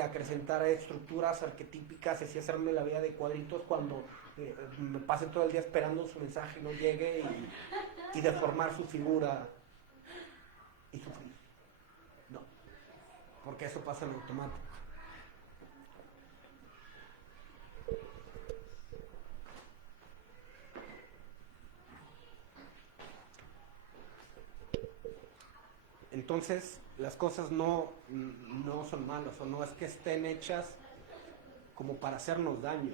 acrecentar estructuras arquetípicas y así hacerme la vida de cuadritos cuando me pase todo el día esperando su mensaje y no llegue y deformar su figura y sufrir. No, porque eso pasa en automático. Entonces, las cosas no son malas, o no es que estén hechas como para hacernos daño.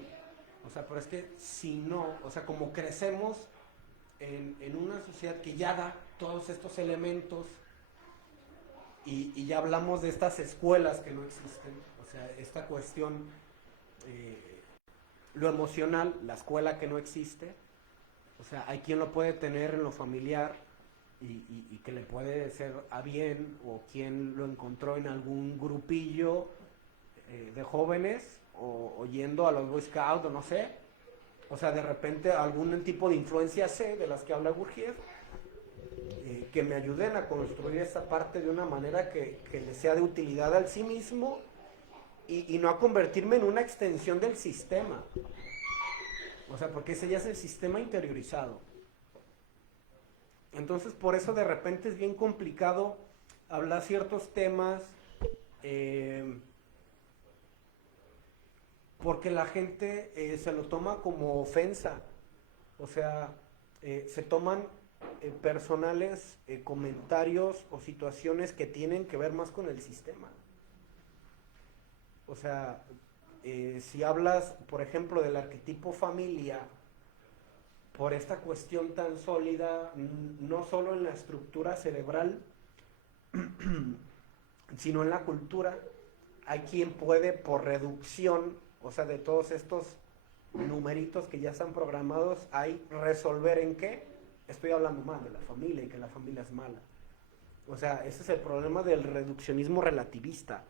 O sea, pero es que si no, o sea, como crecemos en una sociedad que ya da todos estos elementos y ya hablamos de estas escuelas que no existen, o sea, esta cuestión, lo emocional, la escuela que no existe, o sea, hay quien lo puede tener en lo familiar y que le puede ser a bien, o quien lo encontró en algún grupillo de jóvenes o yendo a los Boy Scouts o no sé, o sea, de repente algún tipo de influencia C de las que habla Gurdjieff, que me ayuden a construir esa parte de una manera que le sea de utilidad al sí mismo y no a convertirme en una extensión del sistema. O sea, porque ese ya es el sistema interiorizado. Entonces, por eso de repente es bien complicado hablar ciertos temas, porque la gente se lo toma como ofensa. O sea, se toman personales comentarios o situaciones que tienen que ver más con el sistema. O sea, si hablas, por ejemplo, del arquetipo familia, por esta cuestión tan sólida, no solo en la estructura cerebral, sino en la cultura, hay quien puede, por reducción, o sea, de todos estos numeritos que ya están programados, hay resolver en qué. Estoy hablando mal de la familia y que la familia es mala. O sea, ese es el problema del reduccionismo relativista,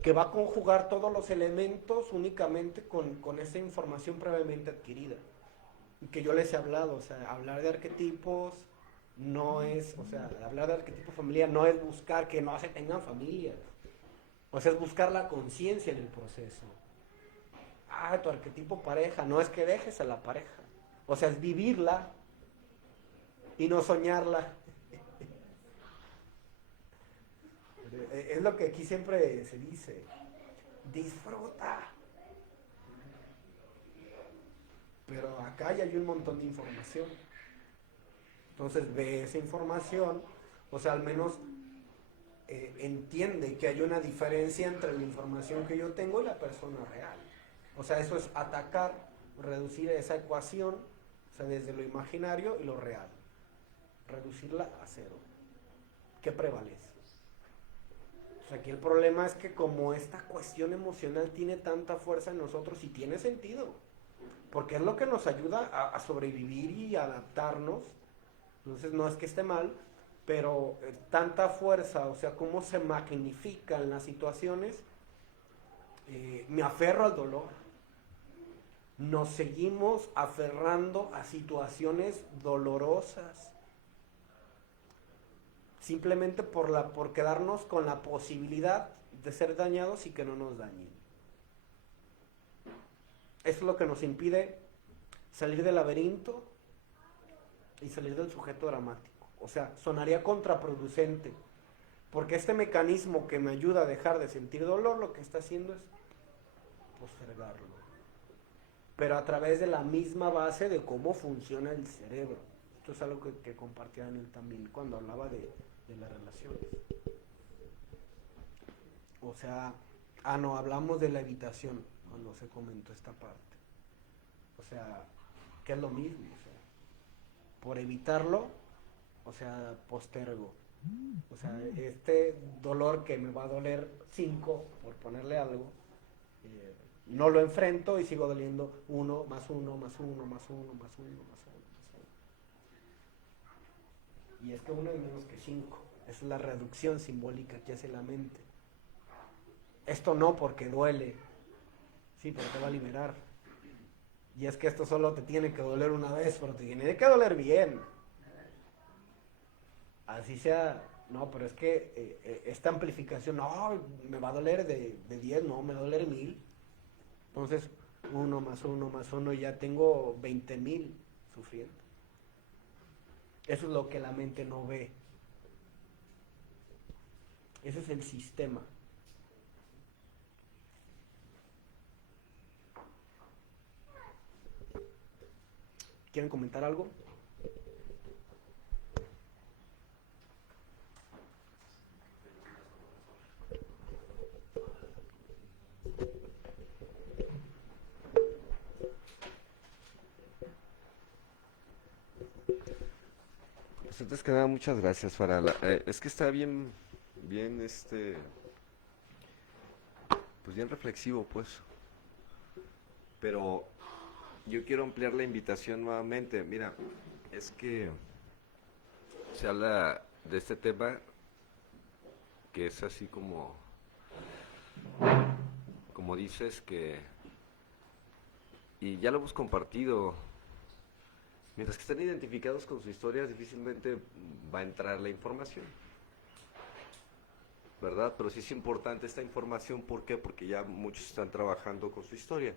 que va a conjugar todos los elementos únicamente con esa información previamente adquirida. Que yo les he hablado, o sea, hablar de arquetipos no es, o sea, hablar de arquetipo familiar no es buscar que no se tengan familias. O sea, es buscar la conciencia en el proceso. Tu arquetipo pareja, no es que dejes a la pareja. O sea, es vivirla y no soñarla. Es lo que aquí siempre se dice. Disfruta. pero acá ya hay un montón de información. Entonces ve esa información, o sea, al menos entiende que hay una diferencia entre la información que yo tengo y la persona real. O sea, eso es atacar, reducir esa ecuación, o sea, desde lo imaginario y lo real. Reducirla a cero. ¿Qué prevalece? O sea, aquí el problema es que como esta cuestión emocional tiene tanta fuerza en nosotros y tiene sentido, porque es lo que nos ayuda a sobrevivir y adaptarnos, entonces no es que esté mal, pero tanta fuerza, o sea, cómo se magnifican las situaciones, me aferro al dolor. Nos seguimos aferrando a situaciones dolorosas, simplemente por quedarnos con la posibilidad de ser dañados y que no nos dañen. Eso es lo que nos impide salir del laberinto y salir del sujeto dramático. O sea, sonaría contraproducente, porque este mecanismo que me ayuda a dejar de sentir dolor, lo que está haciendo es postergarlo. Pero a través de la misma base de cómo funciona el cerebro. Esto es algo que compartía Daniel también cuando hablaba de las relaciones. O sea, no, hablamos de la evitación cuando se comentó esta parte. O sea, que es lo mismo. O sea, por evitarlo, o sea, postergo. O sea, este dolor que me va a doler 5, por ponerle algo, no lo enfrento y sigo doliendo 1 más 1 más 1 más 1 más 1 más 1 más 1. Y es que 1 es menos que 5. Es la reducción simbólica que hace la mente. Esto no porque duele, sí, pero te va a liberar. Y es que esto solo te tiene que doler una vez, pero te tiene que doler bien. Así sea, no, pero es que esta amplificación, no, me va a doler de 10, no, me va a doler 1000. Entonces, 1 más 1 más 1, ya tengo 20,000 sufriendo. Eso es lo que la mente no ve. Ese es el sistema. ¿Quieren comentar algo? Pues antes que nada, muchas gracias para es que está bien, bien, pues bien reflexivo, pues. Pero yo quiero ampliar la invitación nuevamente. Mira, es que se habla de este tema que es así como dices que, y ya lo hemos compartido, mientras que estén identificados con su historia, difícilmente va a entrar la información, ¿verdad? Pero sí es importante esta información, ¿por qué? Porque ya muchos están trabajando con su historia,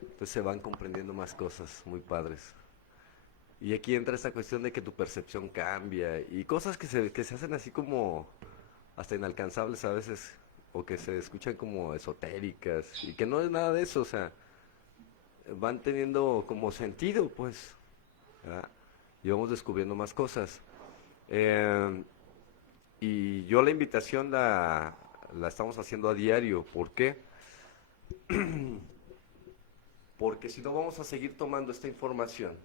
entonces se van comprendiendo más cosas muy padres. Y aquí entra esta cuestión de que tu percepción cambia y cosas que se hacen así como hasta inalcanzables a veces, o que se escuchan como esotéricas, y que no es nada de eso, o sea, van teniendo como sentido, pues, ¿verdad? Y vamos descubriendo más cosas. Eh, y yo la invitación la estamos haciendo a diario. ¿Por qué? Porque si no vamos a seguir tomando esta información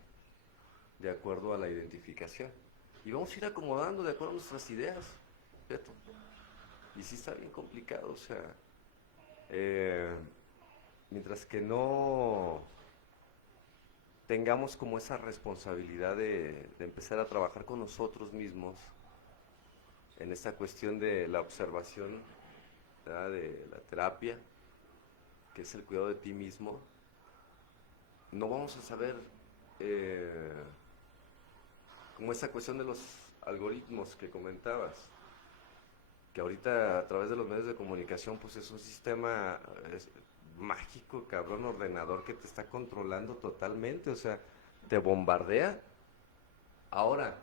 de acuerdo a la identificación. Y vamos a ir acomodando de acuerdo a nuestras ideas. ¿Cierto? Y sí está bien complicado, o sea, mientras que no tengamos como esa responsabilidad de empezar a trabajar con nosotros mismos en esta cuestión de la observación, ¿verdad? De la terapia, que es el cuidado de ti mismo, no vamos a saber como esa cuestión de los algoritmos que comentabas, que ahorita a través de los medios de comunicación pues es un sistema mágico, cabrón, ordenador que te está controlando totalmente, o sea, te bombardea. Ahora,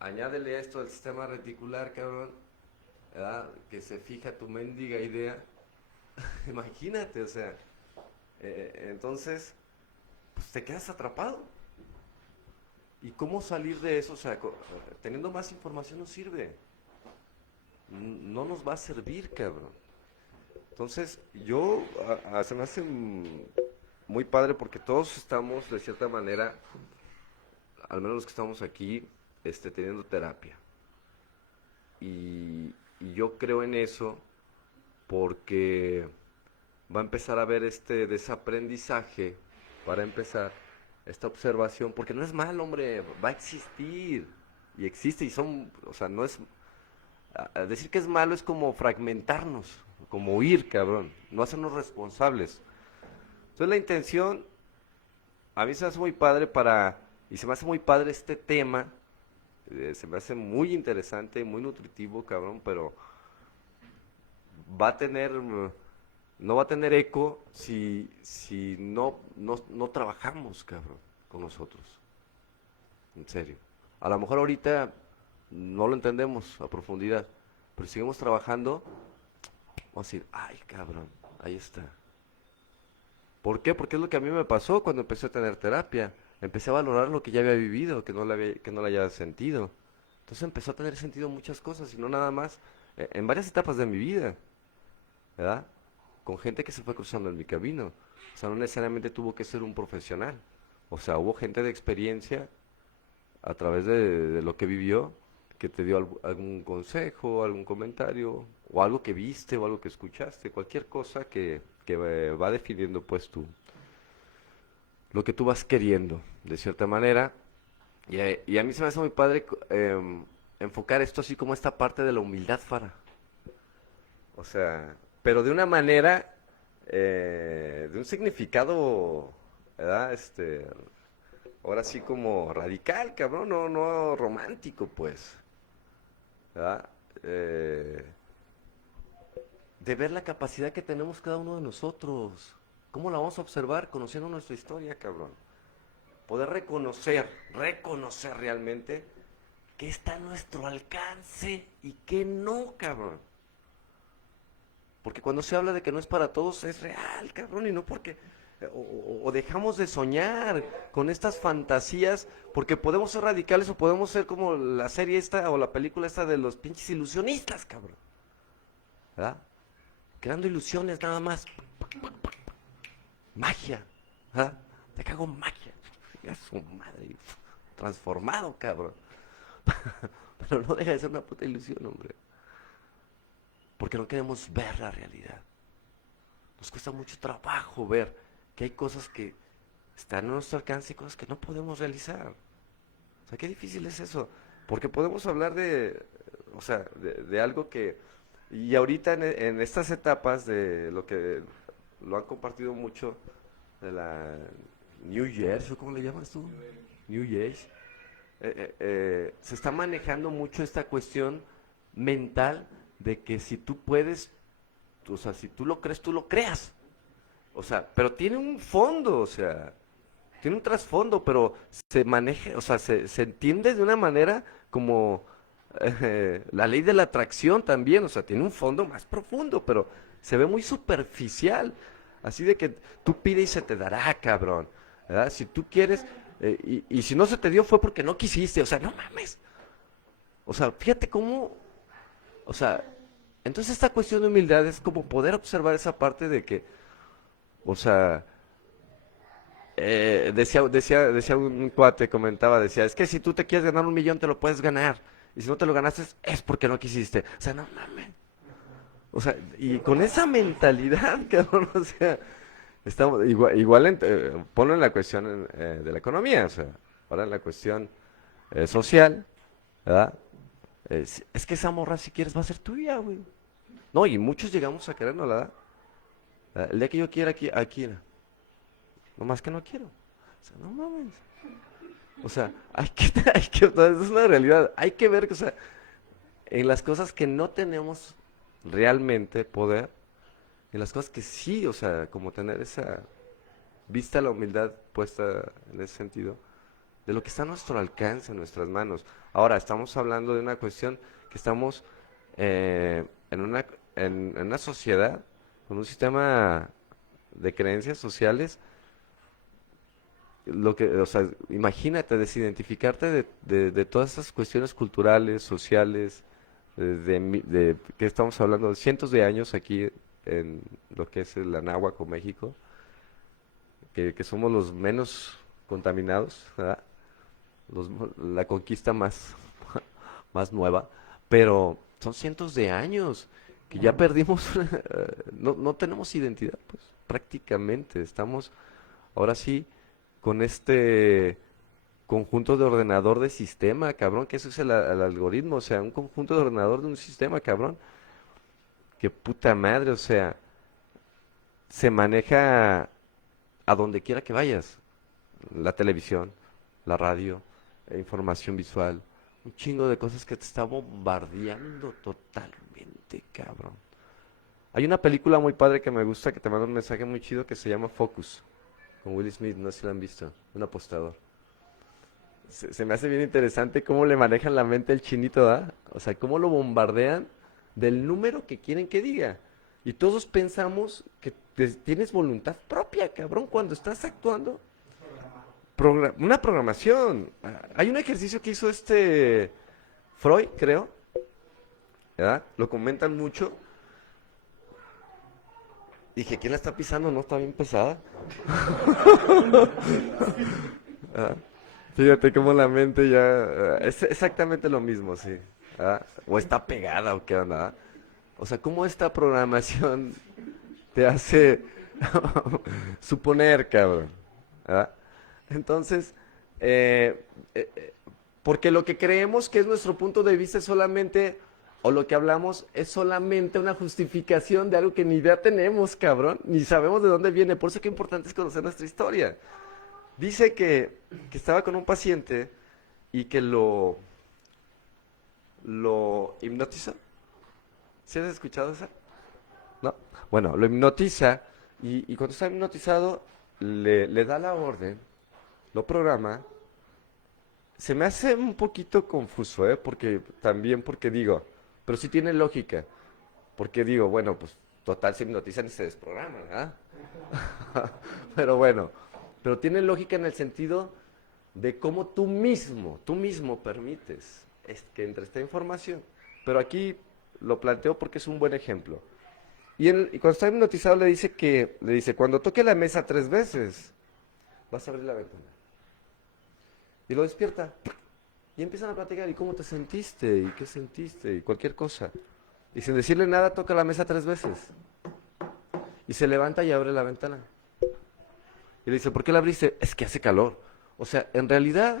añádele esto al sistema reticular, cabrón, ¿verdad? Que se fija tu mendiga idea. Imagínate, o sea, entonces, pues te quedas atrapado. ¿Y cómo salir de eso? O sea, teniendo más información no sirve. No nos va a servir, cabrón. Entonces, se me hace muy padre porque todos estamos, de cierta manera, al menos los que estamos aquí, teniendo terapia. Y yo creo en eso porque va a empezar a haber este desaprendizaje, para empezar, esta observación, porque no es mal, hombre, va a existir, y existe, y o sea, no es, decir que es malo es como fragmentarnos, como huir, cabrón, no hacernos responsables. Entonces la intención, a mí se me hace muy padre y se me hace muy padre este tema, se me hace muy interesante, muy nutritivo, cabrón, pero va a tener, no va a tener eco si no trabajamos, cabrón, con nosotros. En serio. A lo mejor ahorita no lo entendemos a profundidad, pero si seguimos trabajando, vamos a decir, ay, cabrón, ahí está. ¿Por qué? Porque es lo que a mí me pasó cuando empecé a tener terapia. Empecé a valorar lo que ya había vivido, que no le había sentido. Entonces empezó a tener sentido muchas cosas, y no nada más, en varias etapas de mi vida, ¿verdad? Con gente que se fue cruzando en mi camino. O sea, no necesariamente tuvo que ser un profesional. O sea, hubo gente de experiencia a través de lo que vivió, que te dio algún consejo, algún comentario, o algo que viste, o algo que escuchaste, cualquier cosa que va definiendo pues lo que tú vas queriendo, de cierta manera. Y a mí se me hace muy padre enfocar esto así como esta parte de la humildad, Fara. O sea, pero de una manera, de un significado, ¿verdad? Ahora sí como radical, cabrón, no romántico, pues, ¿verdad? De ver la capacidad que tenemos cada uno de nosotros. ¿Cómo la vamos a observar? Conociendo nuestra historia, cabrón. Poder reconocer realmente qué está a nuestro alcance y qué no, cabrón. Porque cuando se habla de que no es para todos, es real, cabrón, y no porque... O dejamos de soñar con estas fantasías, porque podemos ser radicales o podemos ser como la serie esta o la película esta de los pinches ilusionistas, cabrón. ¿Verdad? Creando ilusiones nada más. Magia. ¿Verdad? Te cago en magia. Ya su madre. Transformado, cabrón. Pero no deja de ser una puta ilusión, hombre. Porque no queremos ver la realidad. Nos cuesta mucho trabajo ver que hay cosas que están a nuestro alcance y cosas que no podemos realizar. O sea, qué difícil es eso. Porque podemos hablar o sea, de algo que... Y ahorita en estas etapas de lo que lo han compartido mucho, de la New Year's, ¿cómo le llamas tú? New Year's. Se está manejando mucho esta cuestión mental de que si tú puedes, o sea, si tú lo crees, tú lo creas. O sea, pero tiene un fondo, o sea, tiene un trasfondo, pero se maneja, o sea, se entiende de una manera como la ley de la atracción también, o sea, tiene un fondo más profundo, pero se ve muy superficial. Así de que tú pides y se te dará, cabrón, ¿verdad? Si tú quieres, y si no se te dio fue porque no quisiste, o sea, no mames. O sea, fíjate cómo, o sea, entonces esta cuestión de humildad es como poder observar esa parte de que, o sea, decía un cuate, comentaba, decía, es que si tú te quieres ganar 1 millón, te lo puedes ganar. Y si no te lo ganaste, es porque no quisiste. O sea, no mames. O sea, y con esa mentalidad, cabrón, o sea, estamos igual ponlo en la cuestión de la economía, o sea, ahora en la cuestión social, ¿verdad? Es que esa morra, si quieres, va a ser tuya, güey. No, y muchos llegamos a querernos, ¿verdad? El día que yo quiera, aquí, no más que no quiero. O sea, no mames. O sea, o sea, es una realidad. Hay que ver, o sea, en las cosas que no tenemos realmente poder, en las cosas que sí, o sea, como tener esa vista, la humildad puesta en ese sentido, de lo que está a nuestro alcance, en nuestras manos. Ahora, estamos hablando de una cuestión que estamos en una sociedad, con un sistema de creencias sociales o sea, imagínate desidentificarte de todas esas cuestiones culturales, sociales, que estamos hablando de cientos de años aquí en lo que es el Anáhuac o México, que somos los menos contaminados, ¿verdad? La conquista más, más nueva, pero son cientos de años que ya perdimos, no tenemos identidad, pues prácticamente estamos ahora sí con este conjunto de ordenador de sistema, cabrón, que eso es el algoritmo, o sea, un conjunto de ordenador de un sistema, cabrón, que puta madre, o sea, se maneja a donde quiera que vayas, la televisión, la radio, información visual, un chingo de cosas que te está bombardeando totalmente, cabrón. Hay una película muy padre que me gusta, que te manda un mensaje muy chido, que se llama Focus, con Will Smith, no sé si la han visto, un apostador. Se me hace bien interesante cómo le manejan la mente el chinito, ¿ah? O sea, cómo lo bombardean del número que quieren que diga. Y todos pensamos que tienes voluntad propia, cabrón, cuando estás actuando. Una programación. Hay un ejercicio que hizo Freud, creo, ¿verdad? Lo comentan mucho. Dije, ¿quién la está pisando? ¿No está bien pesada? ¿Ah? Fíjate cómo la mente ya... es exactamente lo mismo, sí. ¿Ah? O está pegada o qué onda. ¿Ah? O sea, cómo esta programación te hace suponer, cabrón. ¿Ah? Entonces, porque lo que creemos que es nuestro punto de vista es solamente, o lo que hablamos es solamente una justificación de algo que ni idea tenemos, cabrón, ni sabemos de dónde viene. Por eso que importante es conocer nuestra historia. Dice que estaba con un paciente y que lo hipnotiza. ¿Sí has escuchado esa? ¿No? Bueno, lo hipnotiza y cuando está hipnotizado le da la orden, lo programa. Se me hace un poquito confuso, porque digo, pero sí tiene lógica, porque digo, bueno, pues total se hipnotizan y se desprograman, ¿ah? Pero bueno, pero tiene lógica en el sentido de cómo tú mismo permites que entre esta información. Pero aquí lo planteo porque es un buen ejemplo. Y cuando está hipnotizado le dice, cuando toque la mesa 3 veces, vas a abrir la ventana. Y lo despierta. Y empiezan a platicar, ¿y cómo te sentiste? ¿Y qué sentiste? Y cualquier cosa. Y sin decirle nada, toca la mesa 3 veces. Y se levanta y abre la ventana. Y le dice, ¿por qué la abriste? Es que hace calor. O sea, en realidad,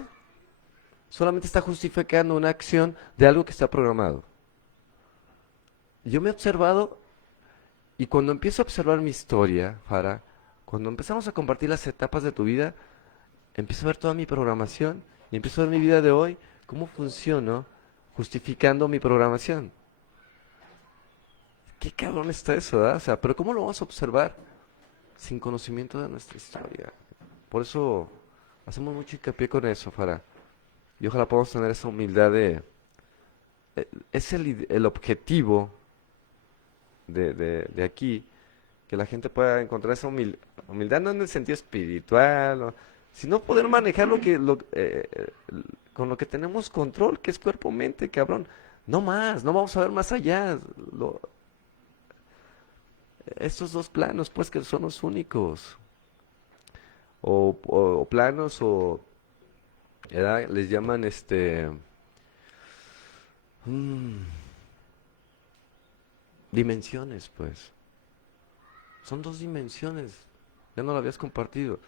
solamente está justificando una acción de algo que está programado. Yo me he observado, y cuando empiezo a observar mi historia, Farah, cuando empezamos a compartir las etapas de tu vida, empiezo a ver toda mi programación y empiezo a ver mi vida de hoy, cómo funciono justificando mi programación. Qué cabrón está eso, ¿verdad? O sea, pero ¿cómo lo vamos a observar sin conocimiento de nuestra historia? Por eso hacemos mucho hincapié con eso, Farah. Y ojalá podamos tener esa humildad es el objetivo de aquí, que la gente pueda encontrar esa humildad, no en el sentido espiritual, sino poder manejar con lo que tenemos control, que es cuerpo-mente, cabrón. No más, no vamos a ver más allá. Estos 2 planos, pues, que son los únicos. O planos, ¿verdad? Les llaman dimensiones, pues. Son 2 dimensiones. Ya no lo habías compartido.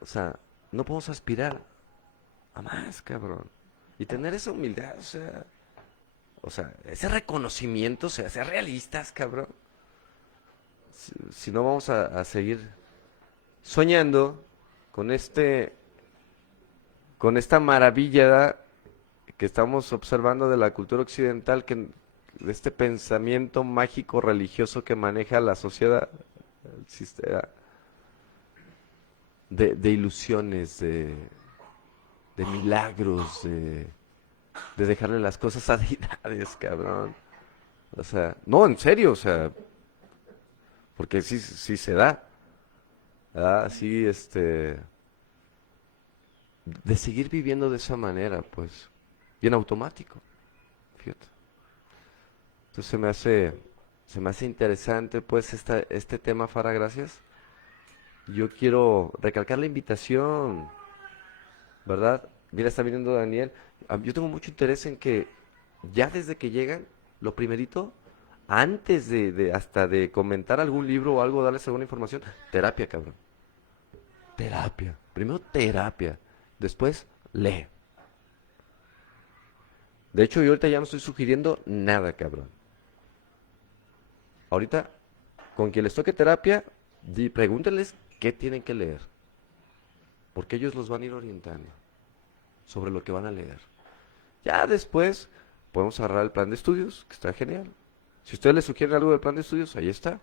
O sea, no podemos aspirar a más, cabrón. Y tener esa humildad, o sea, ese reconocimiento, o sea, ser realistas, cabrón. Si no vamos a seguir soñando con con esta maravilla que estamos observando de la cultura occidental, de este pensamiento mágico religioso que maneja la sociedad, el sistema, de ilusiones, de milagros, de dejarle las cosas a deidades, cabrón. O sea, no, en serio, o sea, porque sí se da. ¿Verdad? Sí, de seguir viviendo de esa manera, pues, bien automático, fíjate. Entonces se me hace interesante, pues, este tema, Fara, gracias. Yo quiero recalcar la invitación, ¿verdad? Mira, está viniendo Daniel. Yo tengo mucho interés en que ya desde que llegan, lo primerito, antes hasta de comentar algún libro o algo, darles alguna información, terapia, cabrón. Terapia. Primero terapia. Después lee. De hecho, yo ahorita ya no estoy sugiriendo nada, cabrón. Ahorita, con quien les toque terapia, pregúntenles qué tienen que leer. Porque ellos los van a ir orientando sobre lo que van a leer. Ya después podemos agarrar el plan de estudios, que está genial. Si ustedes les sugieren algo del plan de estudios, ahí está.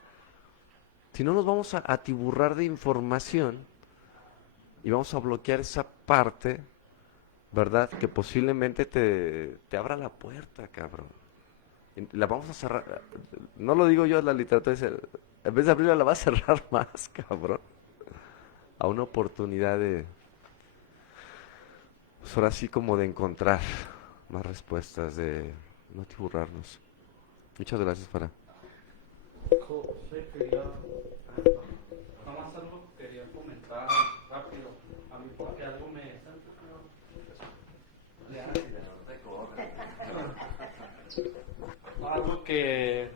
Si no, nos vamos a atiburrar de información y vamos a bloquear esa parte, ¿verdad? Que posiblemente te abra la puerta, cabrón. Y la vamos a cerrar. No lo digo yo, la literatura dice, en vez de abrirla la va a cerrar más, cabrón. A una oportunidad de, pues ahora sí como de encontrar más respuestas, de no atiburrarnos. Muchas gracias, Fara. José, nada más algo que quería comentar rápido. A mí porque algo me... Algo que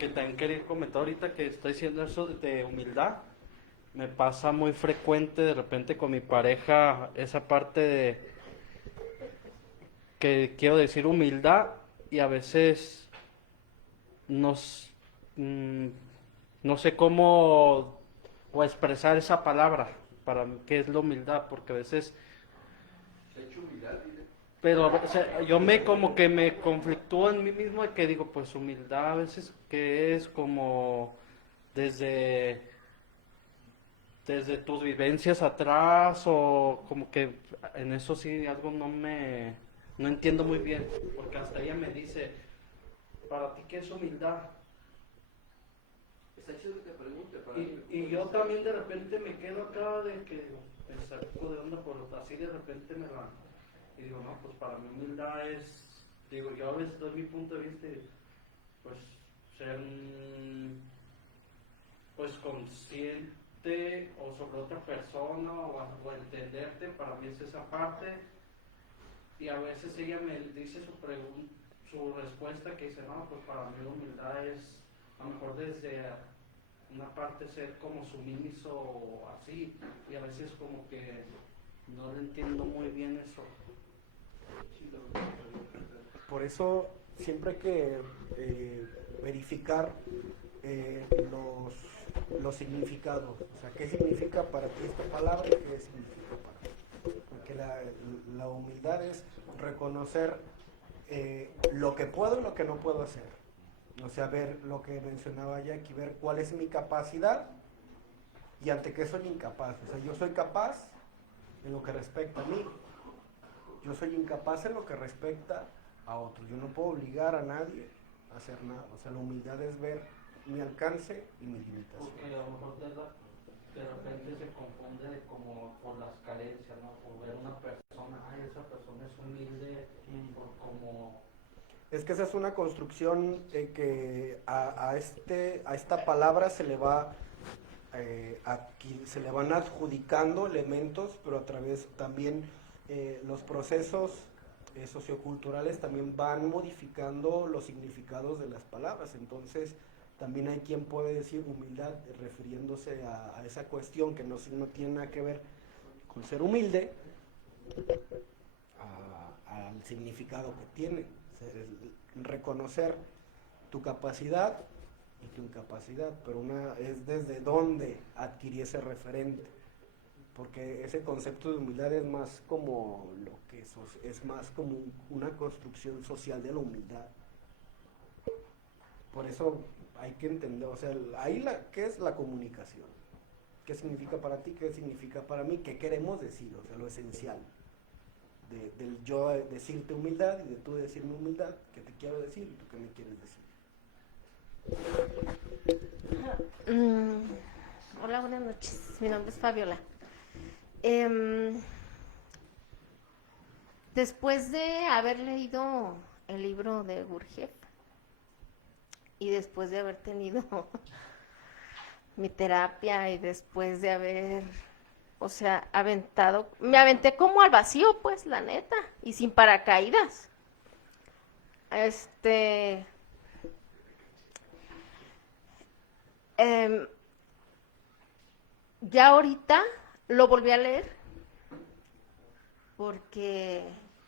también quería comentar ahorita que estoy diciendo eso de humildad. Me pasa muy frecuente de repente con mi pareja esa parte de que quiero decir humildad y a veces nos no sé cómo o expresar esa palabra para mí, qué es la humildad, porque a veces pero o sea, yo me como que me conflictúo en mí mismo de que digo pues humildad a veces que es como desde tus vivencias atrás o como que en eso sí algo no entiendo muy bien, porque hasta ella me dice, ¿para ti qué es humildad? Está chido que te pregunte. Y yo también de repente me quedo acá de que me saco de onda, por así de repente me la... Y digo, no, pues para mí humildad es, digo, yo a veces doy mi punto de vista y pues ser pues consciente o sobre otra persona o entenderte, para mí es esa parte. Y a veces ella me dice su respuesta que dice, no, pues para mí la humildad es a lo mejor desde una parte ser como sumiso o así, y a veces como que no le entiendo muy bien eso. Por eso siempre hay que verificar los significados. O sea, ¿qué significa para ti esta palabra y qué significa para ti? Porque la humildad es reconocer lo que puedo y lo que no puedo hacer. O sea, ver lo que mencionaba Jackie, ver cuál es mi capacidad y ante qué soy incapaz. O sea, yo soy capaz en lo que respecta a mí. Yo soy incapaz en lo que respecta a otros. Yo no puedo obligar a nadie a hacer nada. O sea, la humildad es ver mi alcance y mis limitaciones. Porque a lo mejor de repente se confunde de como por las carencias, ¿no? Por ver una persona, ay, esa persona es humilde, por como... Es que esa es una construcción que a esta palabra se le va se le van adjudicando elementos, pero a través también los procesos socioculturales también van modificando los significados de las palabras. Entonces también hay quien puede decir humildad refiriéndose a esa cuestión que no tiene nada que ver con ser humilde, al significado que tiene. Reconocer tu capacidad y tu incapacidad, pero es desde dónde adquirí ese referente, porque ese concepto de humildad es más como es más como una construcción social de la humildad. Por eso hay que entender, o sea, ahí ¿qué es la comunicación? ¿Qué significa para ti? ¿Qué significa para mí? ¿Qué queremos decir? O sea, lo esencial. Del yo decirte humildad y de tú decirme humildad, ¿qué te quiero decir y tú qué me quieres decir? Hola, buenas noches. Mi nombre es Fabiola. después de haber leído el libro de Gurdjieff y después de haber tenido mi terapia y después de haber, o sea, me aventé como al vacío, pues, la neta, y sin paracaídas. Ya ahorita lo volví a leer porque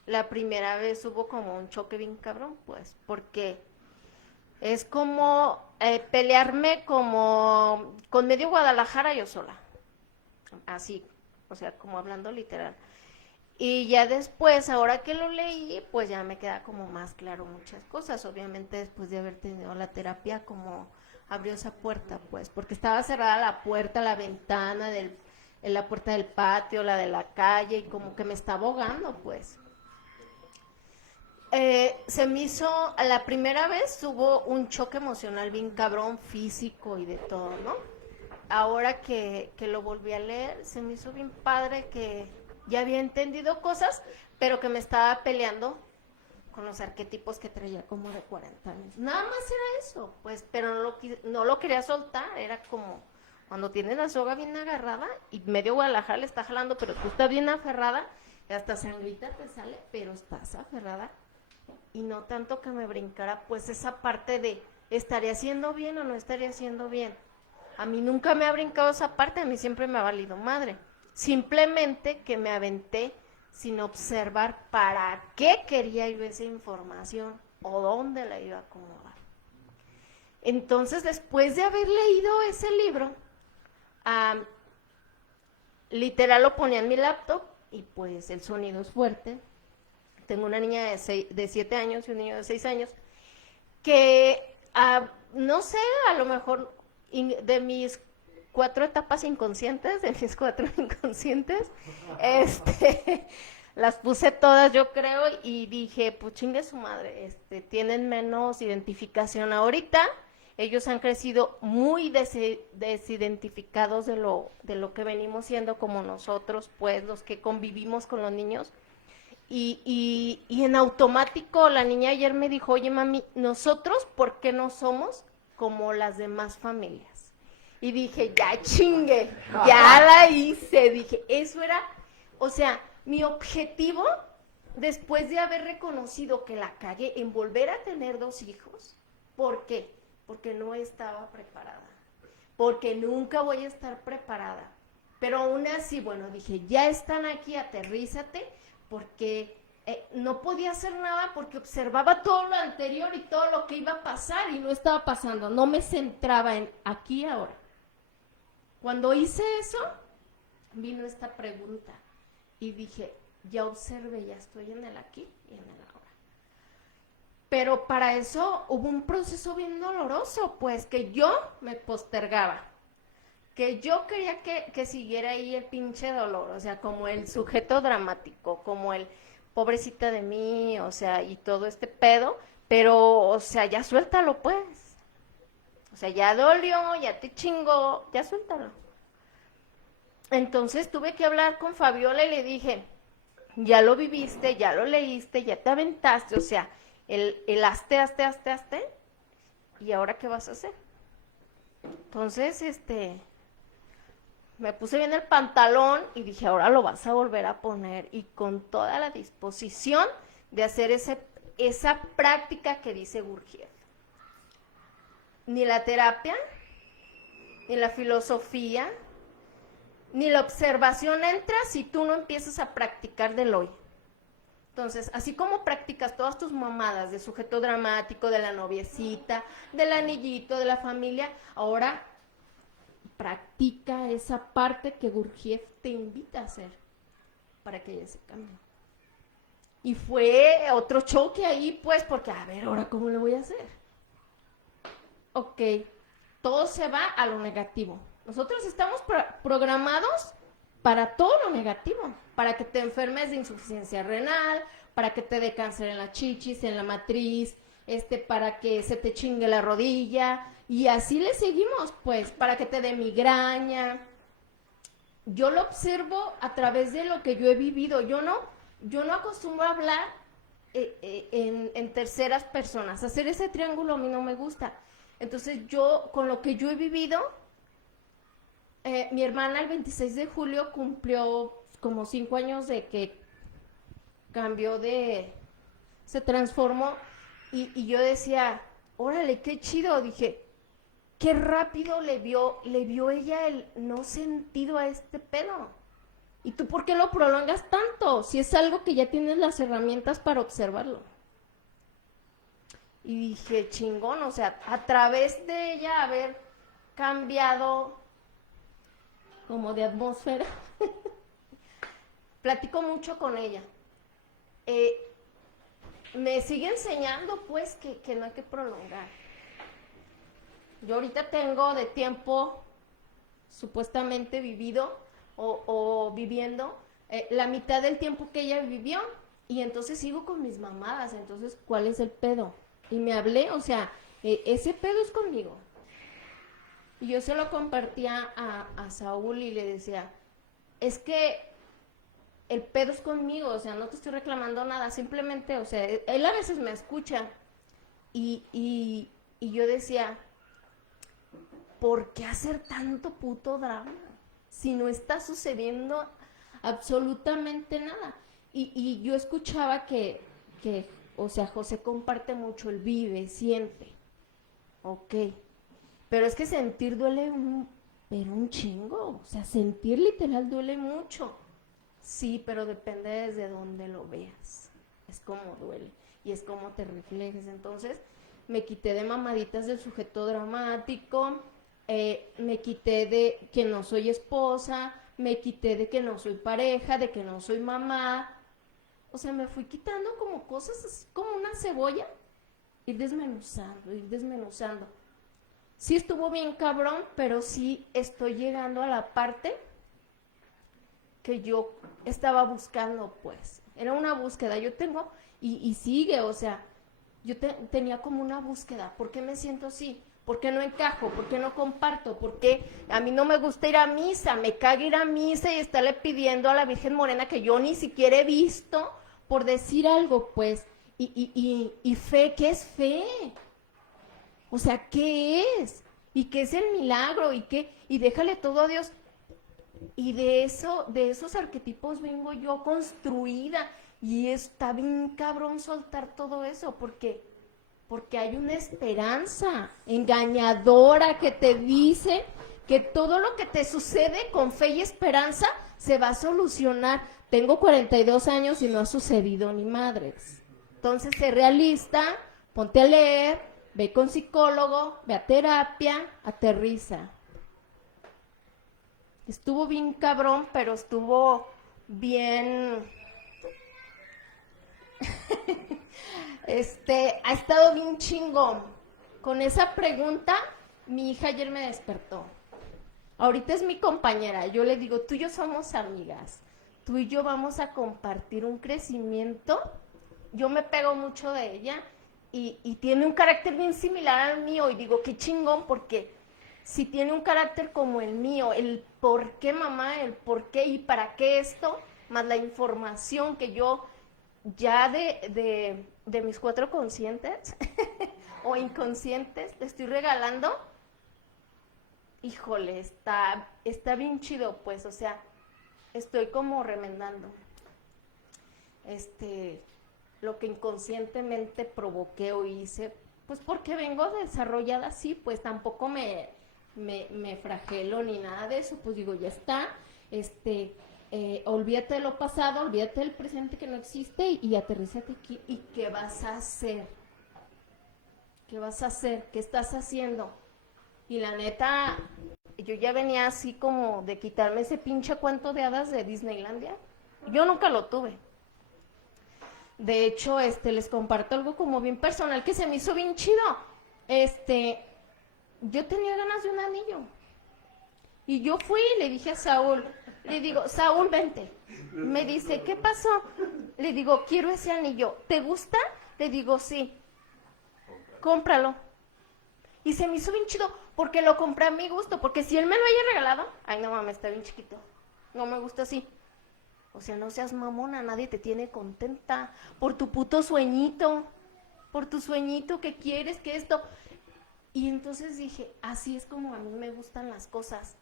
la primera vez hubo como un choque bien cabrón, pues, porque es como pelearme como con medio Guadalajara yo sola, así, o sea, como hablando literal. Y ya después, ahora que lo leí, pues ya me queda como más claro muchas cosas, obviamente después de haber tenido la terapia, como abrió esa puerta, pues, porque estaba cerrada la puerta, la ventana, la puerta del patio, la de la calle, y como que me estaba ahogando, pues. Se me hizo, la primera vez hubo un choque emocional bien cabrón, físico y de todo, ¿no? Ahora que lo volví a leer, se me hizo bien padre que ya había entendido cosas, pero que me estaba peleando con los arquetipos que traía como de 40 años. Nada más era eso, pues, pero no lo quería soltar, era como cuando tienes la soga bien agarrada y medio Guadalajara le está jalando, pero tú estás bien aferrada, y hasta sangrita te sale, pero estás aferrada. Y no tanto que me brincara, pues, esa parte de, ¿estaría haciendo bien o no estaría haciendo bien? A mí nunca me ha brincado esa parte, a mí siempre me ha valido madre. Simplemente que me aventé sin observar para qué quería yo esa información o dónde la iba a acomodar. Entonces, después de haber leído ese libro, literal lo ponía en mi laptop y pues el sonido es fuerte. Tengo una niña de 7 años y un niño de 6 años que, no sé, a lo mejor de mis 4 etapas inconscientes, las puse todas, yo creo, y dije, pues chingue su madre, tienen menos identificación ahorita, ellos han crecido muy desidentificados de lo que venimos siendo como nosotros, pues, los que convivimos con los niños, y en automático la niña ayer me dijo, oye mami, nosotros, ¿por qué no somos como las demás familias? Y dije, ya chingue, ya la hice. Dije, eso era, o sea, mi objetivo, después de haber reconocido que la cagué en volver a tener 2 hijos. ¿Por qué? Porque no estaba preparada. Porque nunca voy a estar preparada. Pero aún así, bueno, dije, ya están aquí, aterrízate, porque no podía hacer nada porque observaba todo lo anterior y todo lo que iba a pasar y no estaba pasando. No me centraba en aquí y ahora. Cuando hice eso, vino esta pregunta y dije, ya observé, ya estoy en el aquí y en el ahora. Pero para eso hubo un proceso bien doloroso, pues, que yo me postergaba, que yo quería que siguiera ahí el pinche dolor, o sea, como el sujeto dramático, como el pobrecita de mí, o sea, y todo este pedo, pero, o sea, ya suéltalo, pues. O sea, ya dolió, ya te chingó, ya suéltalo. Entonces tuve que hablar con Fabiola y le dije, ya lo viviste, ya lo leíste, ya te aventaste, o sea, el hazte, ¿y ahora qué vas a hacer? Entonces, me puse bien el pantalón y dije, ahora lo vas a volver a poner, y con toda la disposición de hacer esa práctica que dice Gurdjieff. Ni la terapia, ni la filosofía, ni la observación entra si tú no empiezas a practicar del hoy. Entonces, así como practicas todas tus mamadas de sujeto dramático, de la noviecita, del anillito, de la familia, ahora practica esa parte que Gurdjieff te invita a hacer para que haya ese cambio. Y fue otro choque ahí, pues, porque, a ver, ¿ahora cómo le voy a hacer? Ok, todo se va a lo negativo. Nosotros estamos programados para todo lo negativo, para que te enfermes de insuficiencia renal, para que te dé cáncer en la chichis, en la matriz, para que se te chingue la rodilla, y así le seguimos, pues, para que te dé migraña. Yo lo observo a través de lo que yo he vivido. Yo no yo no acostumbro a hablar en terceras personas. Hacer ese triángulo a mí no me gusta. Entonces yo, con lo que yo he vivido, mi hermana el 26 de julio cumplió como 5 años de que se transformó y yo decía, órale, qué chido, dije, qué rápido le vio ella el no sentido a este pedo. ¿Y tú por qué lo prolongas tanto? Si es algo que ya tienes las herramientas para observarlo. Y dije, chingón, o sea, a través de ella haber cambiado como de atmósfera, platico mucho con ella. Me sigue enseñando, pues, que no hay que prolongar. Yo ahorita tengo de tiempo supuestamente vivido o viviendo la mitad del tiempo que ella vivió y entonces sigo con mis mamadas. Entonces, ¿cuál es el pedo? Y me hablé, o sea, ese pedo es conmigo. Y yo se lo compartía a Saúl y le decía, es que el pedo es conmigo, o sea, no te estoy reclamando nada, simplemente, o sea, él a veces me escucha y yo decía, ¿por qué hacer tanto puto drama? Si no está sucediendo absolutamente nada. Y yo escuchaba que, o sea, José comparte mucho, él vive, siente, ok, pero es que sentir duele pero un chingo, o sea, sentir literal duele mucho. Sí, pero depende desde dónde lo veas. Es como duele y es como te reflejes. Entonces, me quité de mamaditas del sujeto dramático, me quité de que no soy esposa, me quité de que no soy pareja, de que no soy mamá. O sea, me fui quitando como cosas así como una cebolla, ir desmenuzando. Sí estuvo bien cabrón, pero sí estoy llegando a la parte que yo estaba buscando, pues. Era una búsqueda, yo tengo, y sigue, o sea, yo tenía como una búsqueda. ¿Por qué me siento así? ¿Por qué no encajo? ¿Por qué no comparto? ¿Por qué a mí no me gusta ir a misa? Me caga ir a misa y estarle pidiendo a la Virgen Morena que yo ni siquiera he visto, por decir algo, pues. Y fe, ¿qué es fe? O sea, ¿qué es? ¿Y qué es el milagro? Y déjale todo a Dios. Y de esos arquetipos vengo yo construida. Y está bien cabrón soltar todo eso, porque hay una esperanza engañadora que te dice que todo lo que te sucede con fe y esperanza se va a solucionar. Tengo 42 años y no ha sucedido ni madres. Entonces, sé realista, ponte a leer, ve con psicólogo, ve a terapia, aterriza. Estuvo bien cabrón, pero estuvo bien... ha estado bien chingón. Con esa pregunta, mi hija ayer me despertó. Ahorita es mi compañera. Yo le digo, tú y yo somos amigas. Tú y yo vamos a compartir un crecimiento. Yo me pego mucho de ella y tiene un carácter bien similar al mío. Y digo, qué chingón, porque si tiene un carácter como el mío, el por qué mamá, el por qué y para qué esto, más la información que yo ya de mis 4 conscientes o inconscientes le estoy regalando, híjole, está bien chido, pues, o sea, estoy como remendando lo que inconscientemente provoqué o hice, pues porque vengo desarrollada así, pues tampoco me flagelo ni nada de eso, pues digo, ya está, olvídate de lo pasado, olvídate del presente que no existe y aterrízate aquí. ¿Y qué vas a hacer? ¿Qué vas a hacer? ¿Qué estás haciendo? Y la neta, yo ya venía así como de quitarme ese pinche cuento de hadas de Disneylandia. Yo nunca lo tuve. De hecho, les comparto algo como bien personal que se me hizo bien chido. Yo tenía ganas de un anillo. Y yo fui y le dije a Saúl, le digo, Saúl, vente. Me dice, ¿qué pasó? Le digo, quiero ese anillo. ¿Te gusta? Le digo, sí. Cómpralo. Y se me hizo bien chido, porque lo compré a mi gusto, porque si él me lo haya regalado, ay no mames, está bien chiquito, no me gusta así. O sea, no seas mamona, nadie te tiene contenta por tu puto sueñito, por tu sueñito que quieres, que esto. Y entonces dije, así es como a mí me gustan las cosas.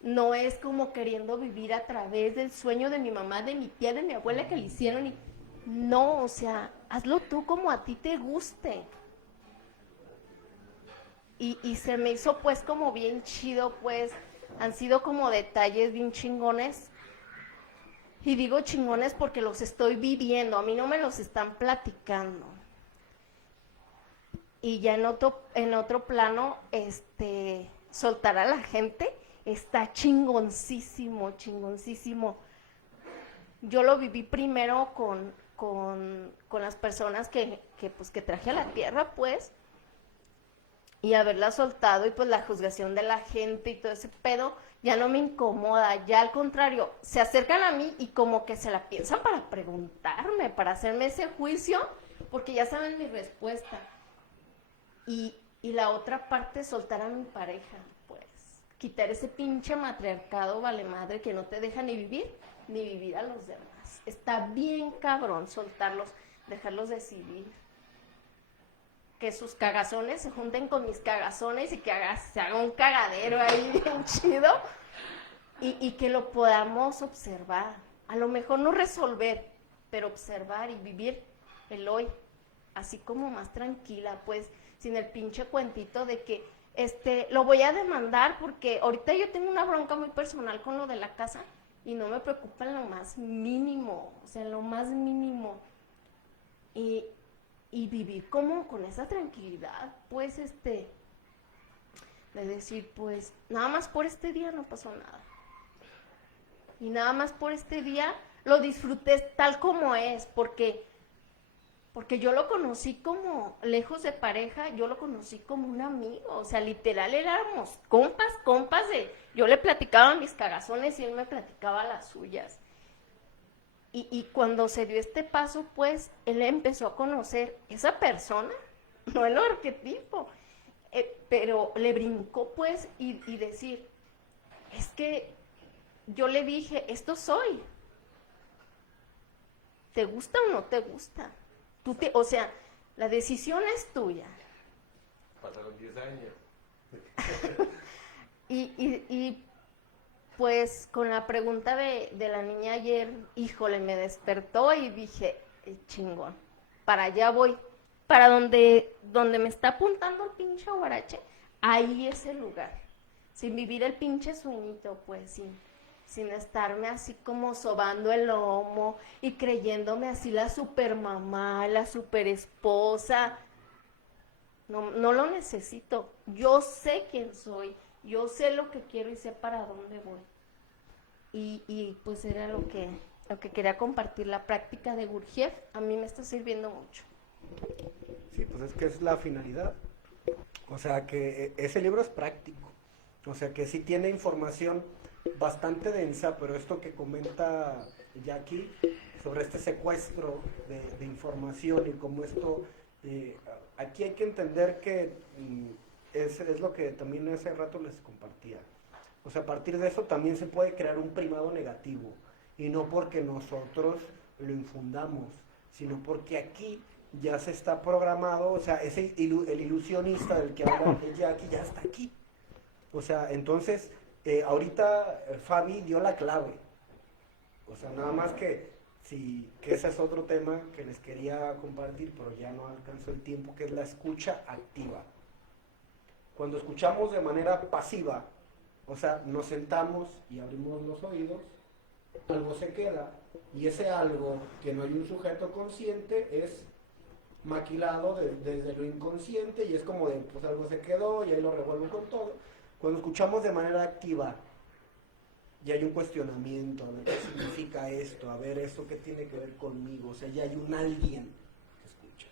No es como queriendo vivir a través del sueño de mi mamá, de mi tía, de mi abuela que le hicieron. No, o sea, hazlo tú como a ti te guste. Y se me hizo pues como bien chido, pues han sido como detalles bien chingones. Y digo chingones porque los estoy viviendo, a mí no me los están platicando. Y ya en otro plano, soltar a la gente está chingoncísimo, chingoncísimo. Yo lo viví primero con las personas que traje a la tierra, pues, y haberla soltado, y pues la juzgación de la gente y todo ese pedo ya no me incomoda, ya al contrario, se acercan a mí y como que se la piensan para preguntarme, para hacerme ese juicio, porque ya saben mi respuesta. Y la otra parte, soltar a mi pareja, pues, quitar ese pinche matriarcado vale madre que no te deja ni vivir a los demás. Está bien cabrón soltarlos, dejarlos decidir. Que sus cagazones se junten con mis cagazones y que se haga un cagadero ahí bien chido y que lo podamos observar. A lo mejor no resolver, pero observar y vivir el hoy, así como más tranquila, pues, sin el pinche cuentito de que lo voy a demandar porque ahorita yo tengo una bronca muy personal con lo de la casa y no me preocupa en lo más mínimo, o sea, en lo más mínimo. Y vivir como con esa tranquilidad, pues, de decir, pues, nada más por este día no pasó nada. Y nada más por este día lo disfruté tal como es, porque yo lo conocí como, lejos de pareja, yo lo conocí como un amigo, o sea, literal éramos compas yo le platicaba mis cagazones y él me platicaba las suyas. Y cuando se dio este paso, pues, él empezó a conocer esa persona, no el arquetipo, pero le brincó, pues, y decir, es que yo le dije, esto soy, ¿te gusta o no te gusta? O sea, la decisión es tuya. Pasaron 10 años. Y pues con la pregunta de la niña ayer, híjole, me despertó y dije, chingón, para allá voy, para donde me está apuntando el pinche guarache, ahí es el lugar, sin vivir el pinche sueñito, pues, sin estarme así como sobando el lomo y creyéndome así la super mamá, la super esposa. No lo necesito, yo sé quién soy, yo sé lo que quiero y sé para dónde voy. Y pues era lo que quería compartir, la práctica de Gurdjieff, a mí me está sirviendo mucho. Sí, pues es que es la finalidad. O sea, que ese libro es práctico. O sea, que sí tiene información bastante densa, pero esto que comenta Jackie sobre este secuestro de información y cómo esto... aquí hay que entender que es lo que también hace rato les compartía. O sea, a partir de eso también se puede crear un primado negativo. Y no porque nosotros lo infundamos, sino porque aquí ya se está programado, o sea, el ilusionista del que habla Jackie ya está aquí. O sea, entonces, ahorita Fabi dio la clave. O sea, nada más que ese es otro tema que les quería compartir, pero ya no alcanzó el tiempo, que es la escucha activa. Cuando escuchamos de manera pasiva, o sea, nos sentamos y abrimos los oídos, algo se queda, y ese algo que no hay un sujeto consciente es maquilado desde lo inconsciente, y es como de, pues algo se quedó, y ahí lo revuelvo con todo. Cuando escuchamos de manera activa, ya hay un cuestionamiento, a ver qué significa esto, a ver esto qué tiene que ver conmigo, o sea, ya hay un alguien que escucha.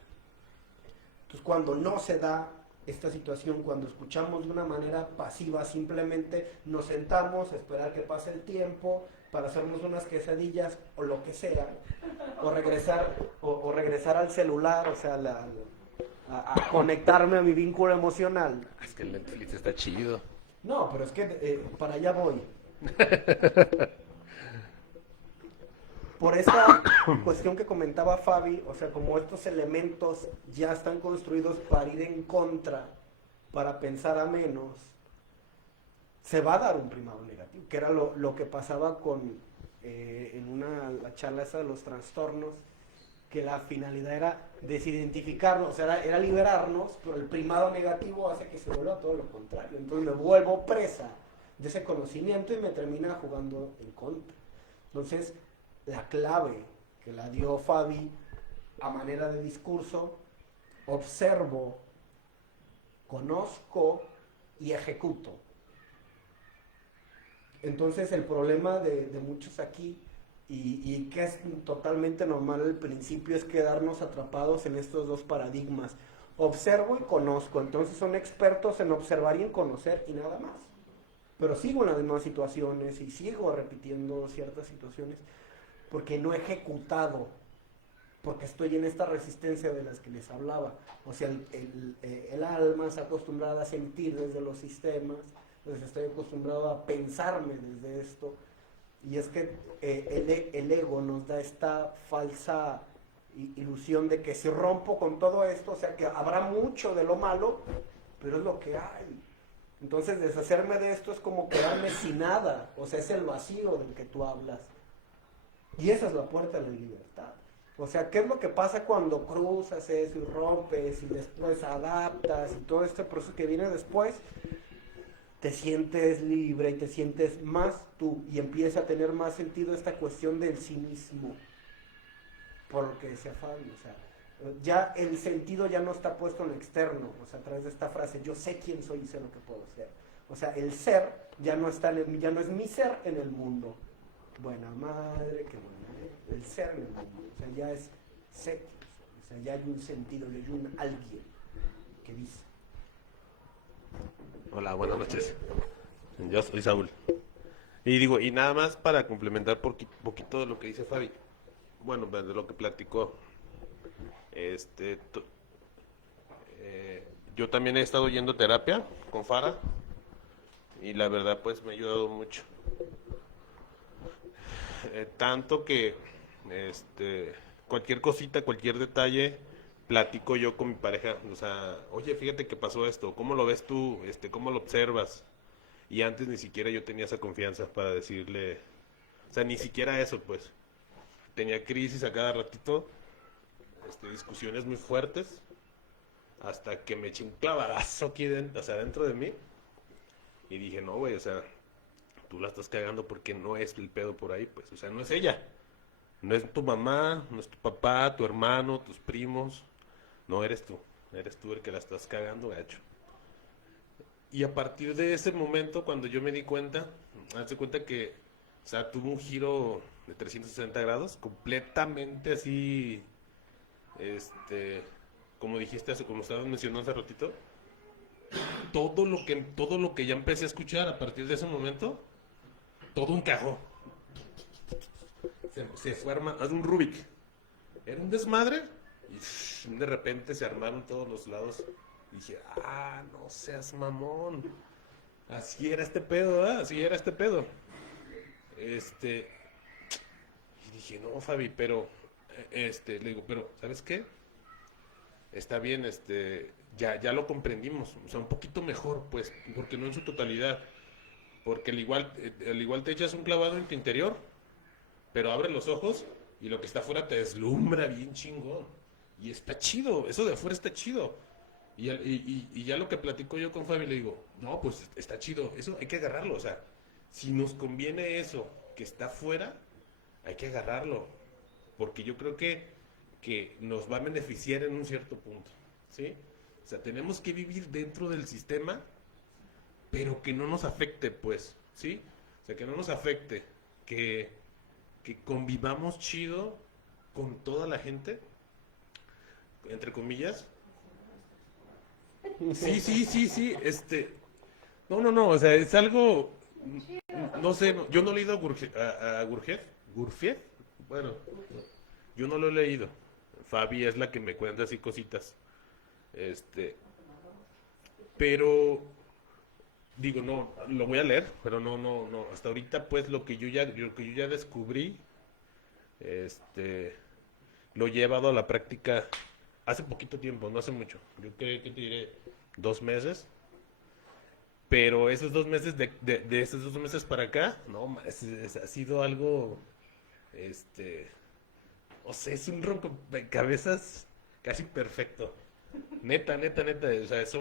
Entonces, cuando no se da esta situación, cuando escuchamos de una manera pasiva, simplemente nos sentamos a esperar que pase el tiempo para hacernos unas quesadillas o lo que sea, o regresar al celular, o sea, a conectarme a mi vínculo emocional. Es que el Netflix está chido. No, pero es que para allá voy. por esta cuestión que comentaba Fabi, o sea, como estos elementos ya están construidos para ir en contra, para pensar a menos, se va a dar un primado negativo, que era lo que pasaba con, la charla esa de los trastornos, que la finalidad era desidentificarnos, o sea, era liberarnos, pero el primado negativo hace que se vuelva todo lo contrario. Entonces me vuelvo presa de ese conocimiento y me termina jugando en contra. Entonces, la clave que la dio Fabi a manera de discurso, observo, conozco y ejecuto. Entonces el problema de muchos aquí, y que es totalmente normal al principio, es quedarnos atrapados en estos dos paradigmas. Observo y conozco, entonces son expertos en observar y en conocer y nada más. Pero sigo en las mismas situaciones y sigo repitiendo ciertas situaciones porque no he ejecutado, porque estoy en esta resistencia de las que les hablaba. O sea, el alma está acostumbrada a sentir desde los sistemas, entonces estoy acostumbrado a pensarme desde esto. Y es que el ego nos da esta falsa ilusión de que si rompo con todo esto, o sea que habrá mucho de lo malo, pero es lo que hay. Entonces deshacerme de esto es como quedarme sin nada, o sea, es el vacío del que tú hablas. Y esa es la puerta de la libertad. O sea, ¿qué es lo que pasa cuando cruzas eso y rompes y después adaptas y todo este proceso que viene después? Te sientes libre y te sientes más tú y empieza a tener más sentido esta cuestión del sí mismo. Por lo que decía Fabio, o sea, ya el sentido ya no está puesto en lo externo, o sea, a través de esta frase, yo sé quién soy y sé lo que puedo ser. O sea, el ser ya no está ya no es mi ser en el mundo. Buena madre, qué buena, el ser en el mundo, o sea, ya es sé, o sea, ya hay un sentido, ya hay un alguien que dice. Hola, buenas noches. Yo soy Saúl. Y digo, y nada más para complementar poquito de lo que dice Fabi. Bueno, de lo que platicó. Yo también he estado yendo a terapia con Fara. Y la verdad, pues me ha ayudado mucho. Tanto que, cualquier cosita, cualquier detalle, platico yo con mi pareja, o sea, oye, fíjate que pasó esto, ¿cómo lo ves tú? ¿Cómo lo observas? Y antes ni siquiera yo tenía esa confianza para decirle, o sea, ni siquiera eso, pues. Tenía crisis a cada ratito, discusiones muy fuertes, hasta que me eché un clavadazo aquí dentro, o sea, dentro de mí, y dije, no, güey, o sea, tú la estás cagando porque no es el pedo por ahí, pues, o sea, no es ella. No es tu mamá, no es tu papá, tu hermano, tus primos. No, eres tú el que la estás cagando, gacho. Y a partir de ese momento, cuando yo me di cuenta, hazte cuenta que, o sea, tuvo un giro de 360 grados, completamente así, como dijiste, como estabas mencionando hace ratito, todo lo que ya empecé a escuchar a partir de ese momento, todo encajó. Se fue armando, un Rubik. Era un desmadre y de repente se armaron todos los lados. Y dije, no seas mamón. Así era este pedo, ¿verdad? Así era este pedo. Y dije, no, Fabi, pero, le digo, pero, ¿sabes qué? Está bien, ya lo comprendimos. O sea, un poquito mejor, pues, porque no en su totalidad. Porque al igual te echas un clavado en tu interior, pero abre los ojos y lo que está afuera te deslumbra bien chingón. Y está chido, eso de afuera está chido. Y ya lo que platico yo con Fabi, le digo, no, pues está chido, eso hay que agarrarlo. O sea, si nos conviene eso que está afuera, hay que agarrarlo. Porque yo creo que nos va a beneficiar en un cierto punto, ¿sí? O sea, tenemos que vivir dentro del sistema, pero que no nos afecte, pues, ¿sí? O sea, que no nos afecte, que convivamos chido con toda la gente, entre comillas. Sí, no, o sea, es algo, no sé, yo no he leído a Gurdjieff, bueno, yo no lo he leído. Fabi es la que me cuenta así cositas, pero digo, no, lo voy a leer, pero no, hasta ahorita pues lo que yo ya descubrí lo he llevado a la práctica hace poquito tiempo, no hace mucho. Yo creo que te diré 2 meses. Pero esos 2 meses, de esos 2 meses para acá, no, ha sido algo, o sea, es un rompecabezas casi perfecto. Neta, neta, neta, o sea, es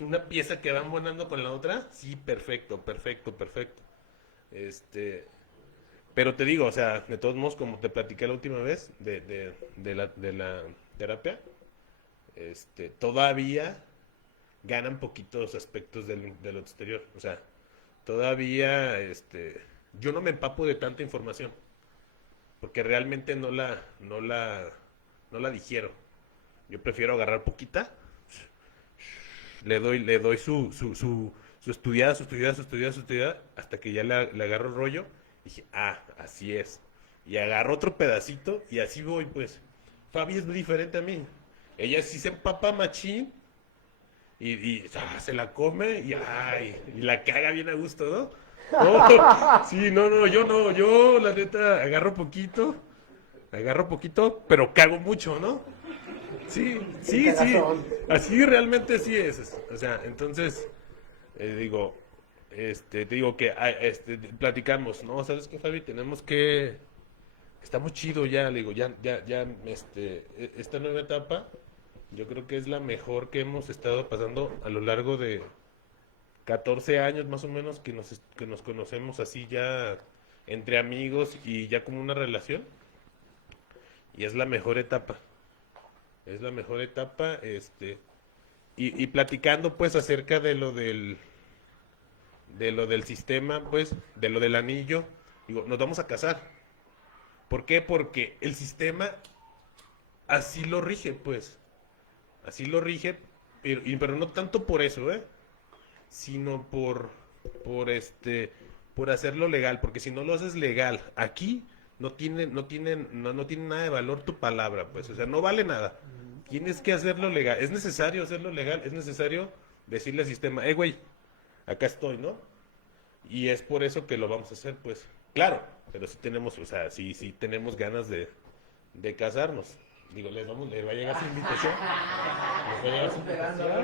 una pieza que van volando con la otra, sí, perfecto, perfecto, perfecto. Pero te digo, o sea, de todos modos, como te platiqué la última vez de la terapia, todavía ganan poquitos aspectos de lo exterior. O sea, todavía, yo no me empapo de tanta información, porque realmente no la digiero. Yo prefiero agarrar poquita, le doy su estudiada, hasta que ya le agarro el rollo. Y dije, así es. Y agarro otro pedacito y así voy, pues. Fabi es muy diferente a mí. Ella sí se empapa machín y se la come y la caga bien a gusto, ¿no? No, sí, no, yo la neta agarro poquito, pero cago mucho, ¿no? Sí, así realmente sí es. O sea, entonces, digo, te digo que platicamos, ¿no? ¿Sabes qué, Fabi? Estamos chido ya, le digo, esta nueva etapa, yo creo que es la mejor que hemos estado pasando a lo largo de 14 años más o menos que nos conocemos así ya entre amigos y ya como una relación. Y es la mejor etapa. Es la mejor etapa, y platicando pues acerca de lo del sistema, pues, de lo del anillo, digo, nos vamos a casar. ¿Por qué? Porque el sistema así lo rige, pues. Así lo rige, pero no tanto por eso, sino por hacerlo legal, porque si no lo haces legal aquí, no tiene nada de valor tu palabra, pues, o sea, no vale nada. Tienes que hacerlo legal, es necesario hacerlo legal, es necesario decirle al sistema, güey, acá estoy, ¿no? Y es por eso que lo vamos a hacer, pues, claro, pero sí tenemos, o sea, sí tenemos ganas de casarnos. Digo, les va a llegar su invitación. Les va a llegar su invitación.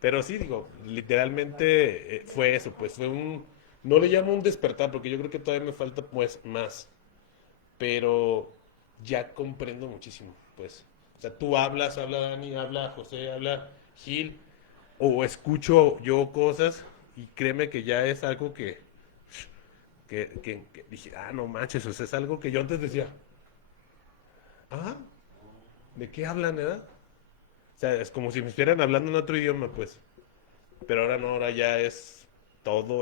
Pero sí, digo, literalmente fue eso, pues no le llamo un despertar, porque yo creo que todavía me falta pues más, pero ya comprendo muchísimo, pues. O sea, tú habla Dani, habla José, habla Gil, o escucho yo cosas, y créeme que ya es algo que dije, no manches, o sea, es algo que yo antes decía, ¿de qué hablan, verdad? O sea, es como si me estuvieran hablando en otro idioma, pues. Pero ahora no, ahora ya todo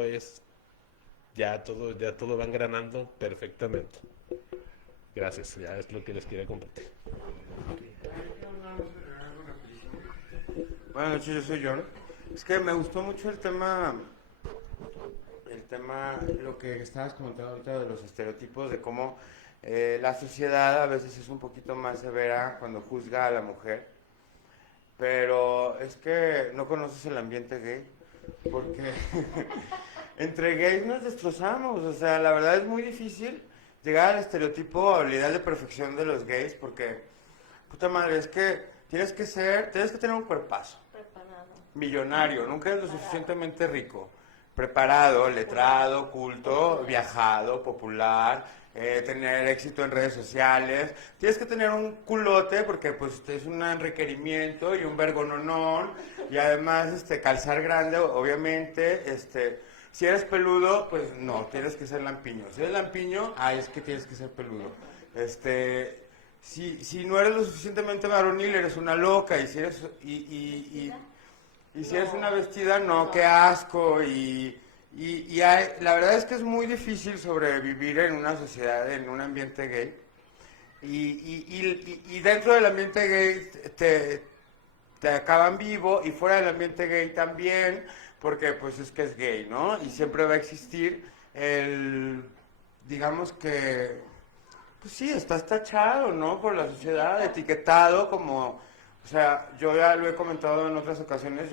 va engranando perfectamente. Gracias, ya es lo que les quería compartir. Buenas noches, yo soy John. Es que me gustó mucho el tema, lo que estabas comentando ahorita de los estereotipos, de cómo la sociedad a veces es un poquito más severa cuando juzga a la mujer. Pero es que no conoces el ambiente gay, porque entre gays nos destrozamos. O sea, la verdad es muy difícil llegar al estereotipo o al ideal de perfección de los gays, porque, puta madre, es que tienes que tener un cuerpazo. Preparado. Millonario, nunca eres lo suficientemente rico. Preparado, letrado, culto, viajado, popular, tener éxito en redes sociales. Tienes que tener un culote porque pues es un requerimiento y un vergononón, y además calzar grande, obviamente. Si eres peludo, pues no, tienes que ser lampiño. Si eres lampiño, es que tienes que ser peludo. Si no eres lo suficientemente varonil, eres una loca. Y si eres si eres una vestida, no, qué asco. La verdad es que es muy difícil sobrevivir en una sociedad, en un ambiente gay. Y dentro del ambiente gay te acaban vivo, y fuera del ambiente gay también, porque pues es que es gay, ¿no? Y siempre va a existir digamos que, pues sí, estás tachado, ¿no? Por la sociedad, etiquetado como, o sea, yo ya lo he comentado en otras ocasiones,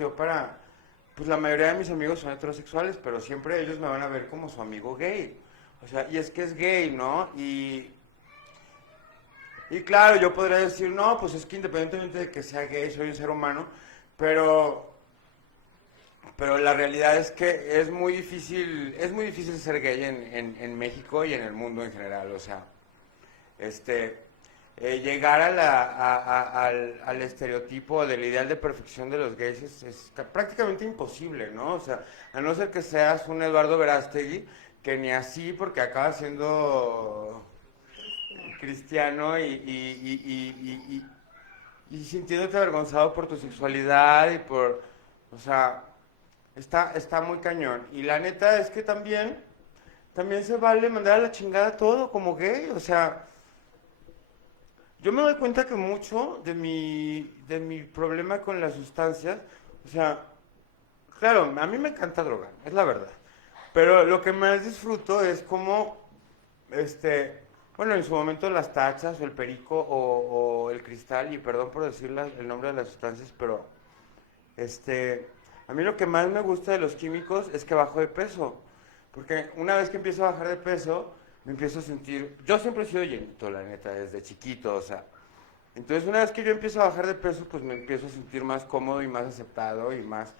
pues la mayoría de mis amigos son heterosexuales, pero siempre ellos me van a ver como su amigo gay. O sea, y es que es gay, ¿no? Y claro, yo podría decir, no, pues es que independientemente de que sea gay, soy un ser humano, pero, pero la realidad es que es muy difícil ser gay en México y en el mundo en general, o sea, llegar al estereotipo del ideal de perfección de los gays es prácticamente imposible, ¿no? O sea, a no ser que seas un Eduardo Verástegui, que ni así, porque acaba siendo cristiano y sintiéndote avergonzado por tu sexualidad y por, o sea, está muy cañón. Y la neta es que también se vale mandar a la chingada todo como gay, o sea, yo me doy cuenta que mucho de mi problema con las sustancias, o sea, claro, a mí me encanta drogar, es la verdad, pero lo que más disfruto es como, bueno, en su momento las tachas o el perico o el cristal, y perdón por decir el nombre de las sustancias, pero a mí lo que más me gusta de los químicos es que bajo de peso, porque una vez que empiezo a bajar de peso, me empiezo a sentir, yo siempre he sido llenito, la neta, desde chiquito, o sea, entonces una vez que yo empiezo a bajar de peso, pues me empiezo a sentir más cómodo y más aceptado y más,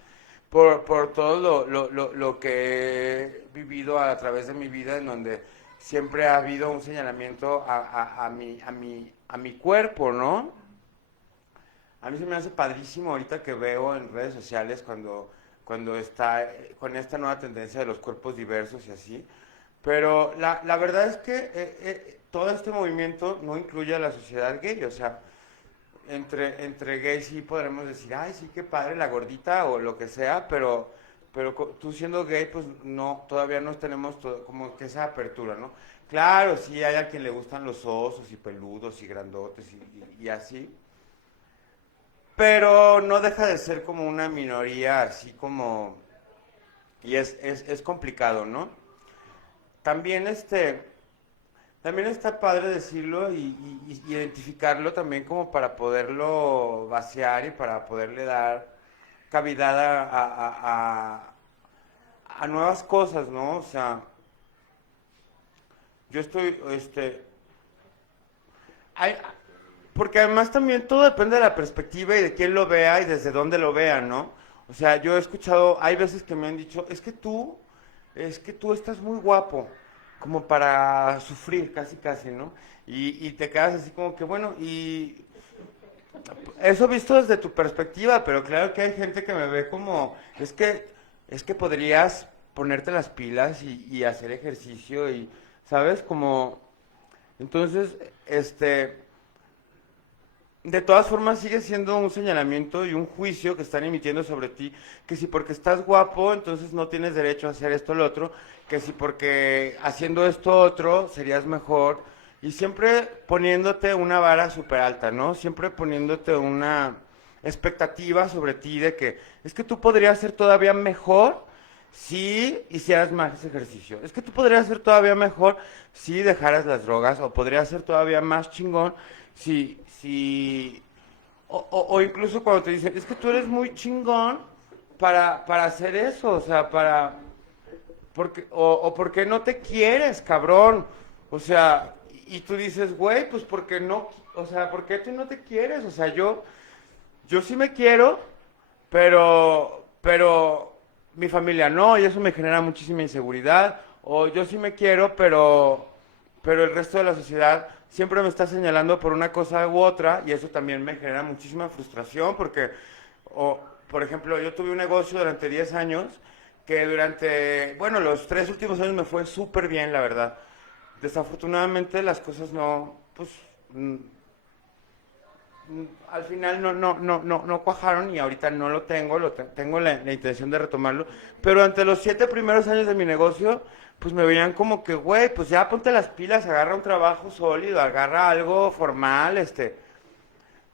por todo lo que he vivido a través de mi vida, en donde siempre ha habido un señalamiento a mi cuerpo, ¿no? A mí se me hace padrísimo ahorita que veo en redes sociales cuando está con esta nueva tendencia de los cuerpos diversos y así. Pero la verdad es que todo este movimiento no incluye a la sociedad gay, o sea, entre gays sí podremos decir, ay, sí, qué padre, la gordita o lo que sea, pero tú siendo gay, pues no, todavía no tenemos como que esa apertura, ¿no? Claro, sí hay a quien le gustan los osos y peludos y grandotes y así, pero no deja de ser como una minoría así como, y es complicado, ¿no? También también está padre decirlo y identificarlo también como para poderlo vaciar y para poderle dar cavidad a nuevas cosas, ¿no? O sea, yo estoy, hay, porque además también todo depende de la perspectiva y de quién lo vea y desde dónde lo vea, ¿no? O sea, yo he escuchado, hay veces que me han dicho, es que tú estás muy guapo, como para sufrir, casi casi, ¿no? Y te quedas así como que, bueno, y eso visto desde tu perspectiva, pero claro que hay gente que me ve como, es que podrías ponerte las pilas y hacer ejercicio y, ¿sabes? Como, entonces, de todas formas sigue siendo un señalamiento y un juicio que están emitiendo sobre ti, que si porque estás guapo, entonces no tienes derecho a hacer esto o lo otro, que si porque haciendo esto otro serías mejor, y siempre poniéndote una vara súper alta, ¿no? Siempre poniéndote una expectativa sobre ti de que es que tú podrías ser todavía mejor si hicieras más ejercicio, es que tú podrías ser todavía mejor si dejaras las drogas, o podrías ser todavía más chingón si o incluso cuando te dicen, es que tú eres muy chingón para hacer eso, o sea, o porque no te quieres, cabrón, o sea, y tú dices, güey, pues porque no, o sea, ¿por qué tú no te quieres? O sea, yo sí me quiero, pero mi familia no, y eso me genera muchísima inseguridad, o yo sí me quiero, pero el resto de la sociedad siempre me está señalando por una cosa u otra, y eso también me genera muchísima frustración, porque, por ejemplo, yo tuve un negocio durante 10 años, que bueno, los 3 últimos años me fue súper bien, la verdad. Desafortunadamente las cosas no, pues, al final no cuajaron y ahorita no lo tengo, tengo la intención de retomarlo, pero ante los 7 primeros años de mi negocio, pues me veían como que, güey, pues ya ponte las pilas, agarra un trabajo sólido, agarra algo formal,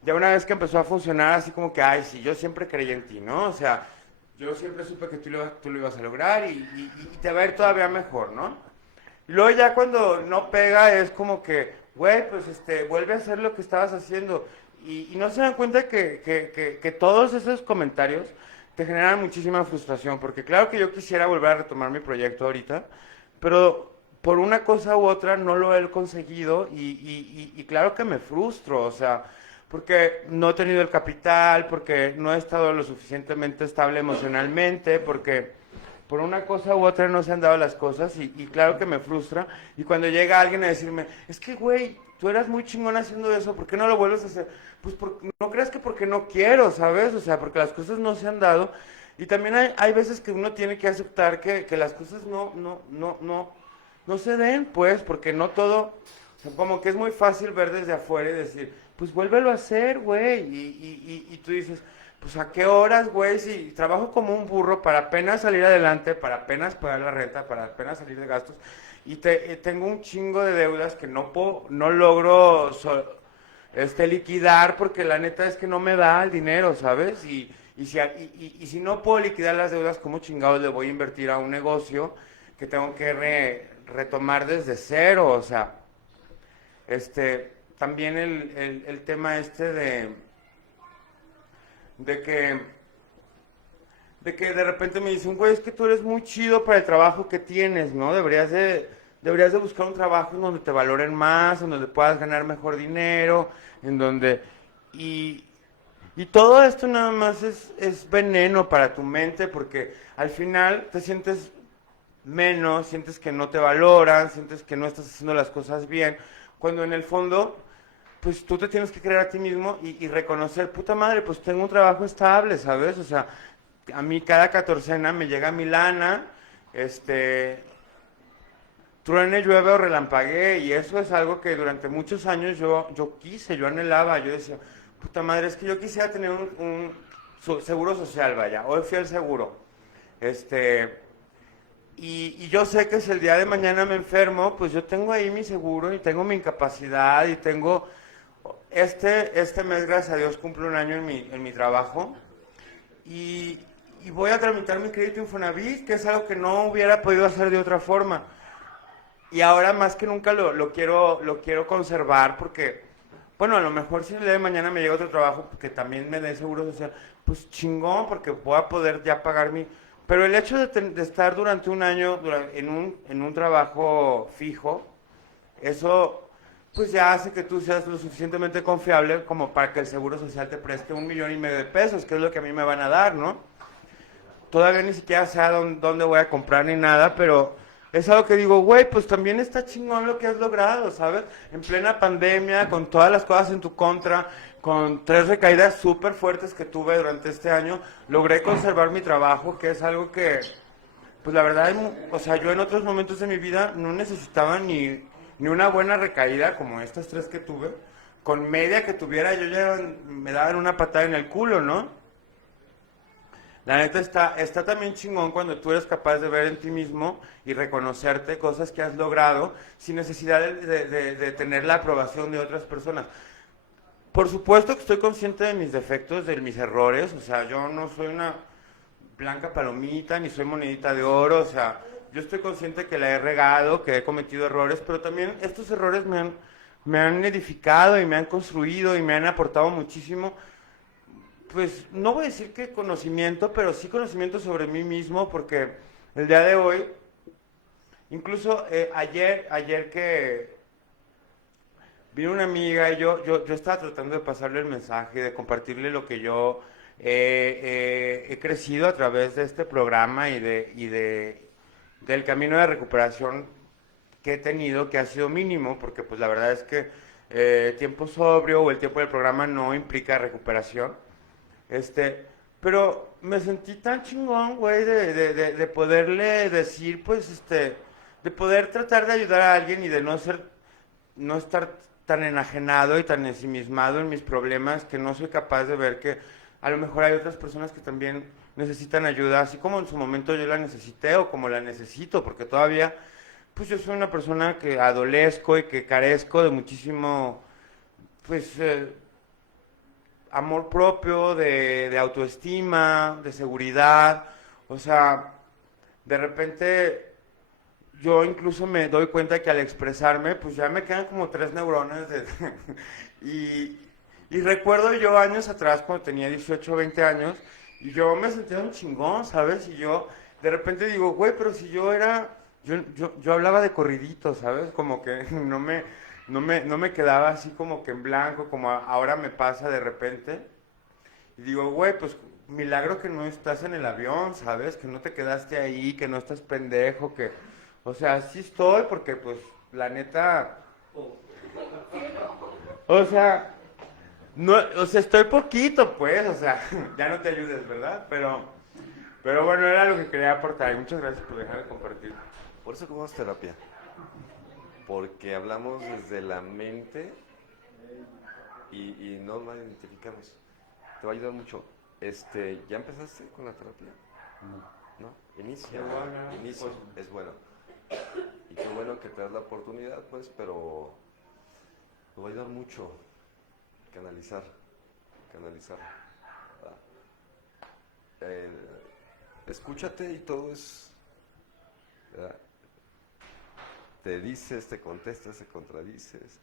ya una vez que empezó a funcionar, así como que, ay, sí, yo siempre creí en ti, ¿no? O sea, yo siempre supe que tú lo ibas a lograr y te va a ir todavía mejor, ¿no? Y luego ya cuando no pega es como que, güey, pues vuelve a hacer lo que estabas haciendo. Y no se dan cuenta que todos esos comentarios te generan muchísima frustración, porque claro que yo quisiera volver a retomar mi proyecto ahorita, pero por una cosa u otra no lo he conseguido y claro que me frustro, o sea, porque no he tenido el capital, porque no he estado lo suficientemente estable emocionalmente, porque por una cosa u otra no se han dado las cosas y claro que me frustra. Y cuando llega alguien a decirme, es que güey, tú eras muy chingón haciendo eso, ¿por qué no lo vuelves a hacer? Pues no creas que porque no quiero, ¿sabes? O sea, porque las cosas no se han dado. Y también hay veces que uno tiene que aceptar que las cosas no se den, pues, porque no todo, o sea, como que es muy fácil ver desde afuera y decir, pues vuélvelo a hacer, güey, y tú dices, pues a qué horas, güey, si trabajo como un burro para apenas salir adelante, para apenas pagar la renta, para apenas salir de gastos, y tengo un chingo de deudas que no logro liquidar porque la neta es que no me da el dinero, ¿sabes? Y si no puedo liquidar las deudas, ¿cómo chingados le voy a invertir a un negocio que tengo que retomar desde cero? O sea, también el tema de que de repente me dicen, güey, es que tú eres muy chido para el trabajo que tienes, ¿no? Deberías de buscar un trabajo en donde te valoren más, en donde puedas ganar mejor dinero, en donde... Y todo esto nada más es veneno para tu mente, porque al final te sientes menos, sientes que no te valoran, sientes que no estás haciendo las cosas bien, cuando en el fondo, pues tú te tienes que creer a ti mismo y reconocer, puta madre, pues tengo un trabajo estable, ¿sabes? O sea, a mí cada catorcena me llega mi lana, truene, llueve o relampaguee, y eso es algo que durante muchos años yo anhelaba, yo decía, puta madre, es que yo quisiera tener un seguro social, vaya, hoy fui al seguro, y yo sé que si el día de mañana me enfermo, pues yo tengo ahí mi seguro y tengo mi incapacidad y tengo, este mes, gracias a Dios, cumplo un año en mi trabajo, y voy a tramitar mi crédito Infonavit, que es algo que no hubiera podido hacer de otra forma. Y ahora más que nunca lo quiero conservar porque, bueno, a lo mejor si el día de mañana me llega otro trabajo que también me dé seguro social, pues chingón, porque voy a poder ya pagar mi... Pero el hecho de estar durante un año en un trabajo fijo, eso pues ya hace que tú seas lo suficientemente confiable como para que el seguro social te preste 1,5 millones de pesos, que es lo que a mí me van a dar, ¿no? Todavía ni siquiera sé dónde voy a comprar ni nada, pero... Es algo que digo, güey, pues también está chingón lo que has logrado, ¿sabes? En plena pandemia, con todas las cosas en tu contra, con 3 recaídas súper fuertes que tuve durante este año, logré conservar mi trabajo, que es algo que, pues la verdad, o sea, yo en otros momentos de mi vida no necesitaba ni una buena recaída como estas 3 que tuve. Con media que tuviera, yo ya me daban una patada en el culo, ¿no? La neta está también chingón cuando tú eres capaz de ver en ti mismo y reconocerte cosas que has logrado sin necesidad de tener la aprobación de otras personas. Por supuesto que estoy consciente de mis defectos, de mis errores, o sea, yo no soy una blanca palomita ni soy monedita de oro, o sea, yo estoy consciente que la he regado, que he cometido errores, pero también estos errores me han edificado y me han construido y me han aportado muchísimo. Pues no voy a decir que conocimiento, pero sí conocimiento sobre mí mismo, porque el día de hoy, incluso ayer que vino una amiga y yo estaba tratando de pasarle el mensaje, de compartirle lo que yo he crecido a través de este programa y del camino de recuperación que he tenido, que ha sido mínimo, porque pues la verdad es que tiempo sobrio o el tiempo del programa no implica recuperación. Pero me sentí tan chingón, güey, de poderle decir, pues, de poder tratar de ayudar a alguien y de no estar tan enajenado y tan ensimismado en mis problemas, que no soy capaz de ver que a lo mejor hay otras personas que también necesitan ayuda, así como en su momento yo la necesité o como la necesito, porque todavía, pues yo soy una persona que adolezco y que carezco de muchísimo, pues... amor propio, de autoestima, de seguridad, o sea, de repente yo incluso me doy cuenta que al expresarme, pues ya me quedan como 3 neuronas y recuerdo yo años atrás cuando tenía 18 o 20 años y yo me sentía un chingón, ¿sabes? Y yo de repente digo, güey, pero si yo era yo hablaba de corridito, ¿sabes? Como que no me quedaba así como que en blanco, como ahora me pasa de repente. Y digo, güey, pues milagro que no estás en el avión, ¿sabes? Que no te quedaste ahí, que no estás pendejo, que... O sea, sí estoy porque pues la neta... O sea, no, o sea, estoy poquito, pues, o sea, ya no te ayudes, ¿verdad? Pero bueno, era lo que quería aportar y muchas gracias por dejarme compartir. Por eso tomamos terapia. Porque hablamos desde la mente y no mal identificamos. Te va a ayudar mucho. ¿Ya empezaste con la terapia? No. Inicia. Inicia. Es bueno. Y qué bueno que te das la oportunidad, pues, pero te va a ayudar mucho canalizar. ¿Verdad? Escúchate y todo es, ¿verdad? Te dices, te contestas, te contradices.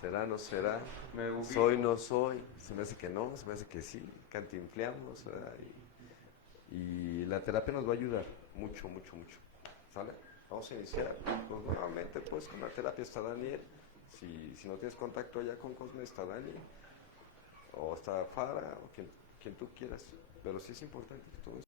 ¿Será, no será? Me ubico. Soy, no soy. Se me hace que no, se me hace que sí. Cantinfleamos, ¿verdad? Y la terapia nos va a ayudar mucho, mucho, mucho. ¿Sale? Vamos a iniciar pues, nuevamente pues, con la terapia. Está Daniel. Si no tienes contacto ya con Cosme, está Dani. O está Fara, o quien tú quieras. Pero sí es importante que todo esto.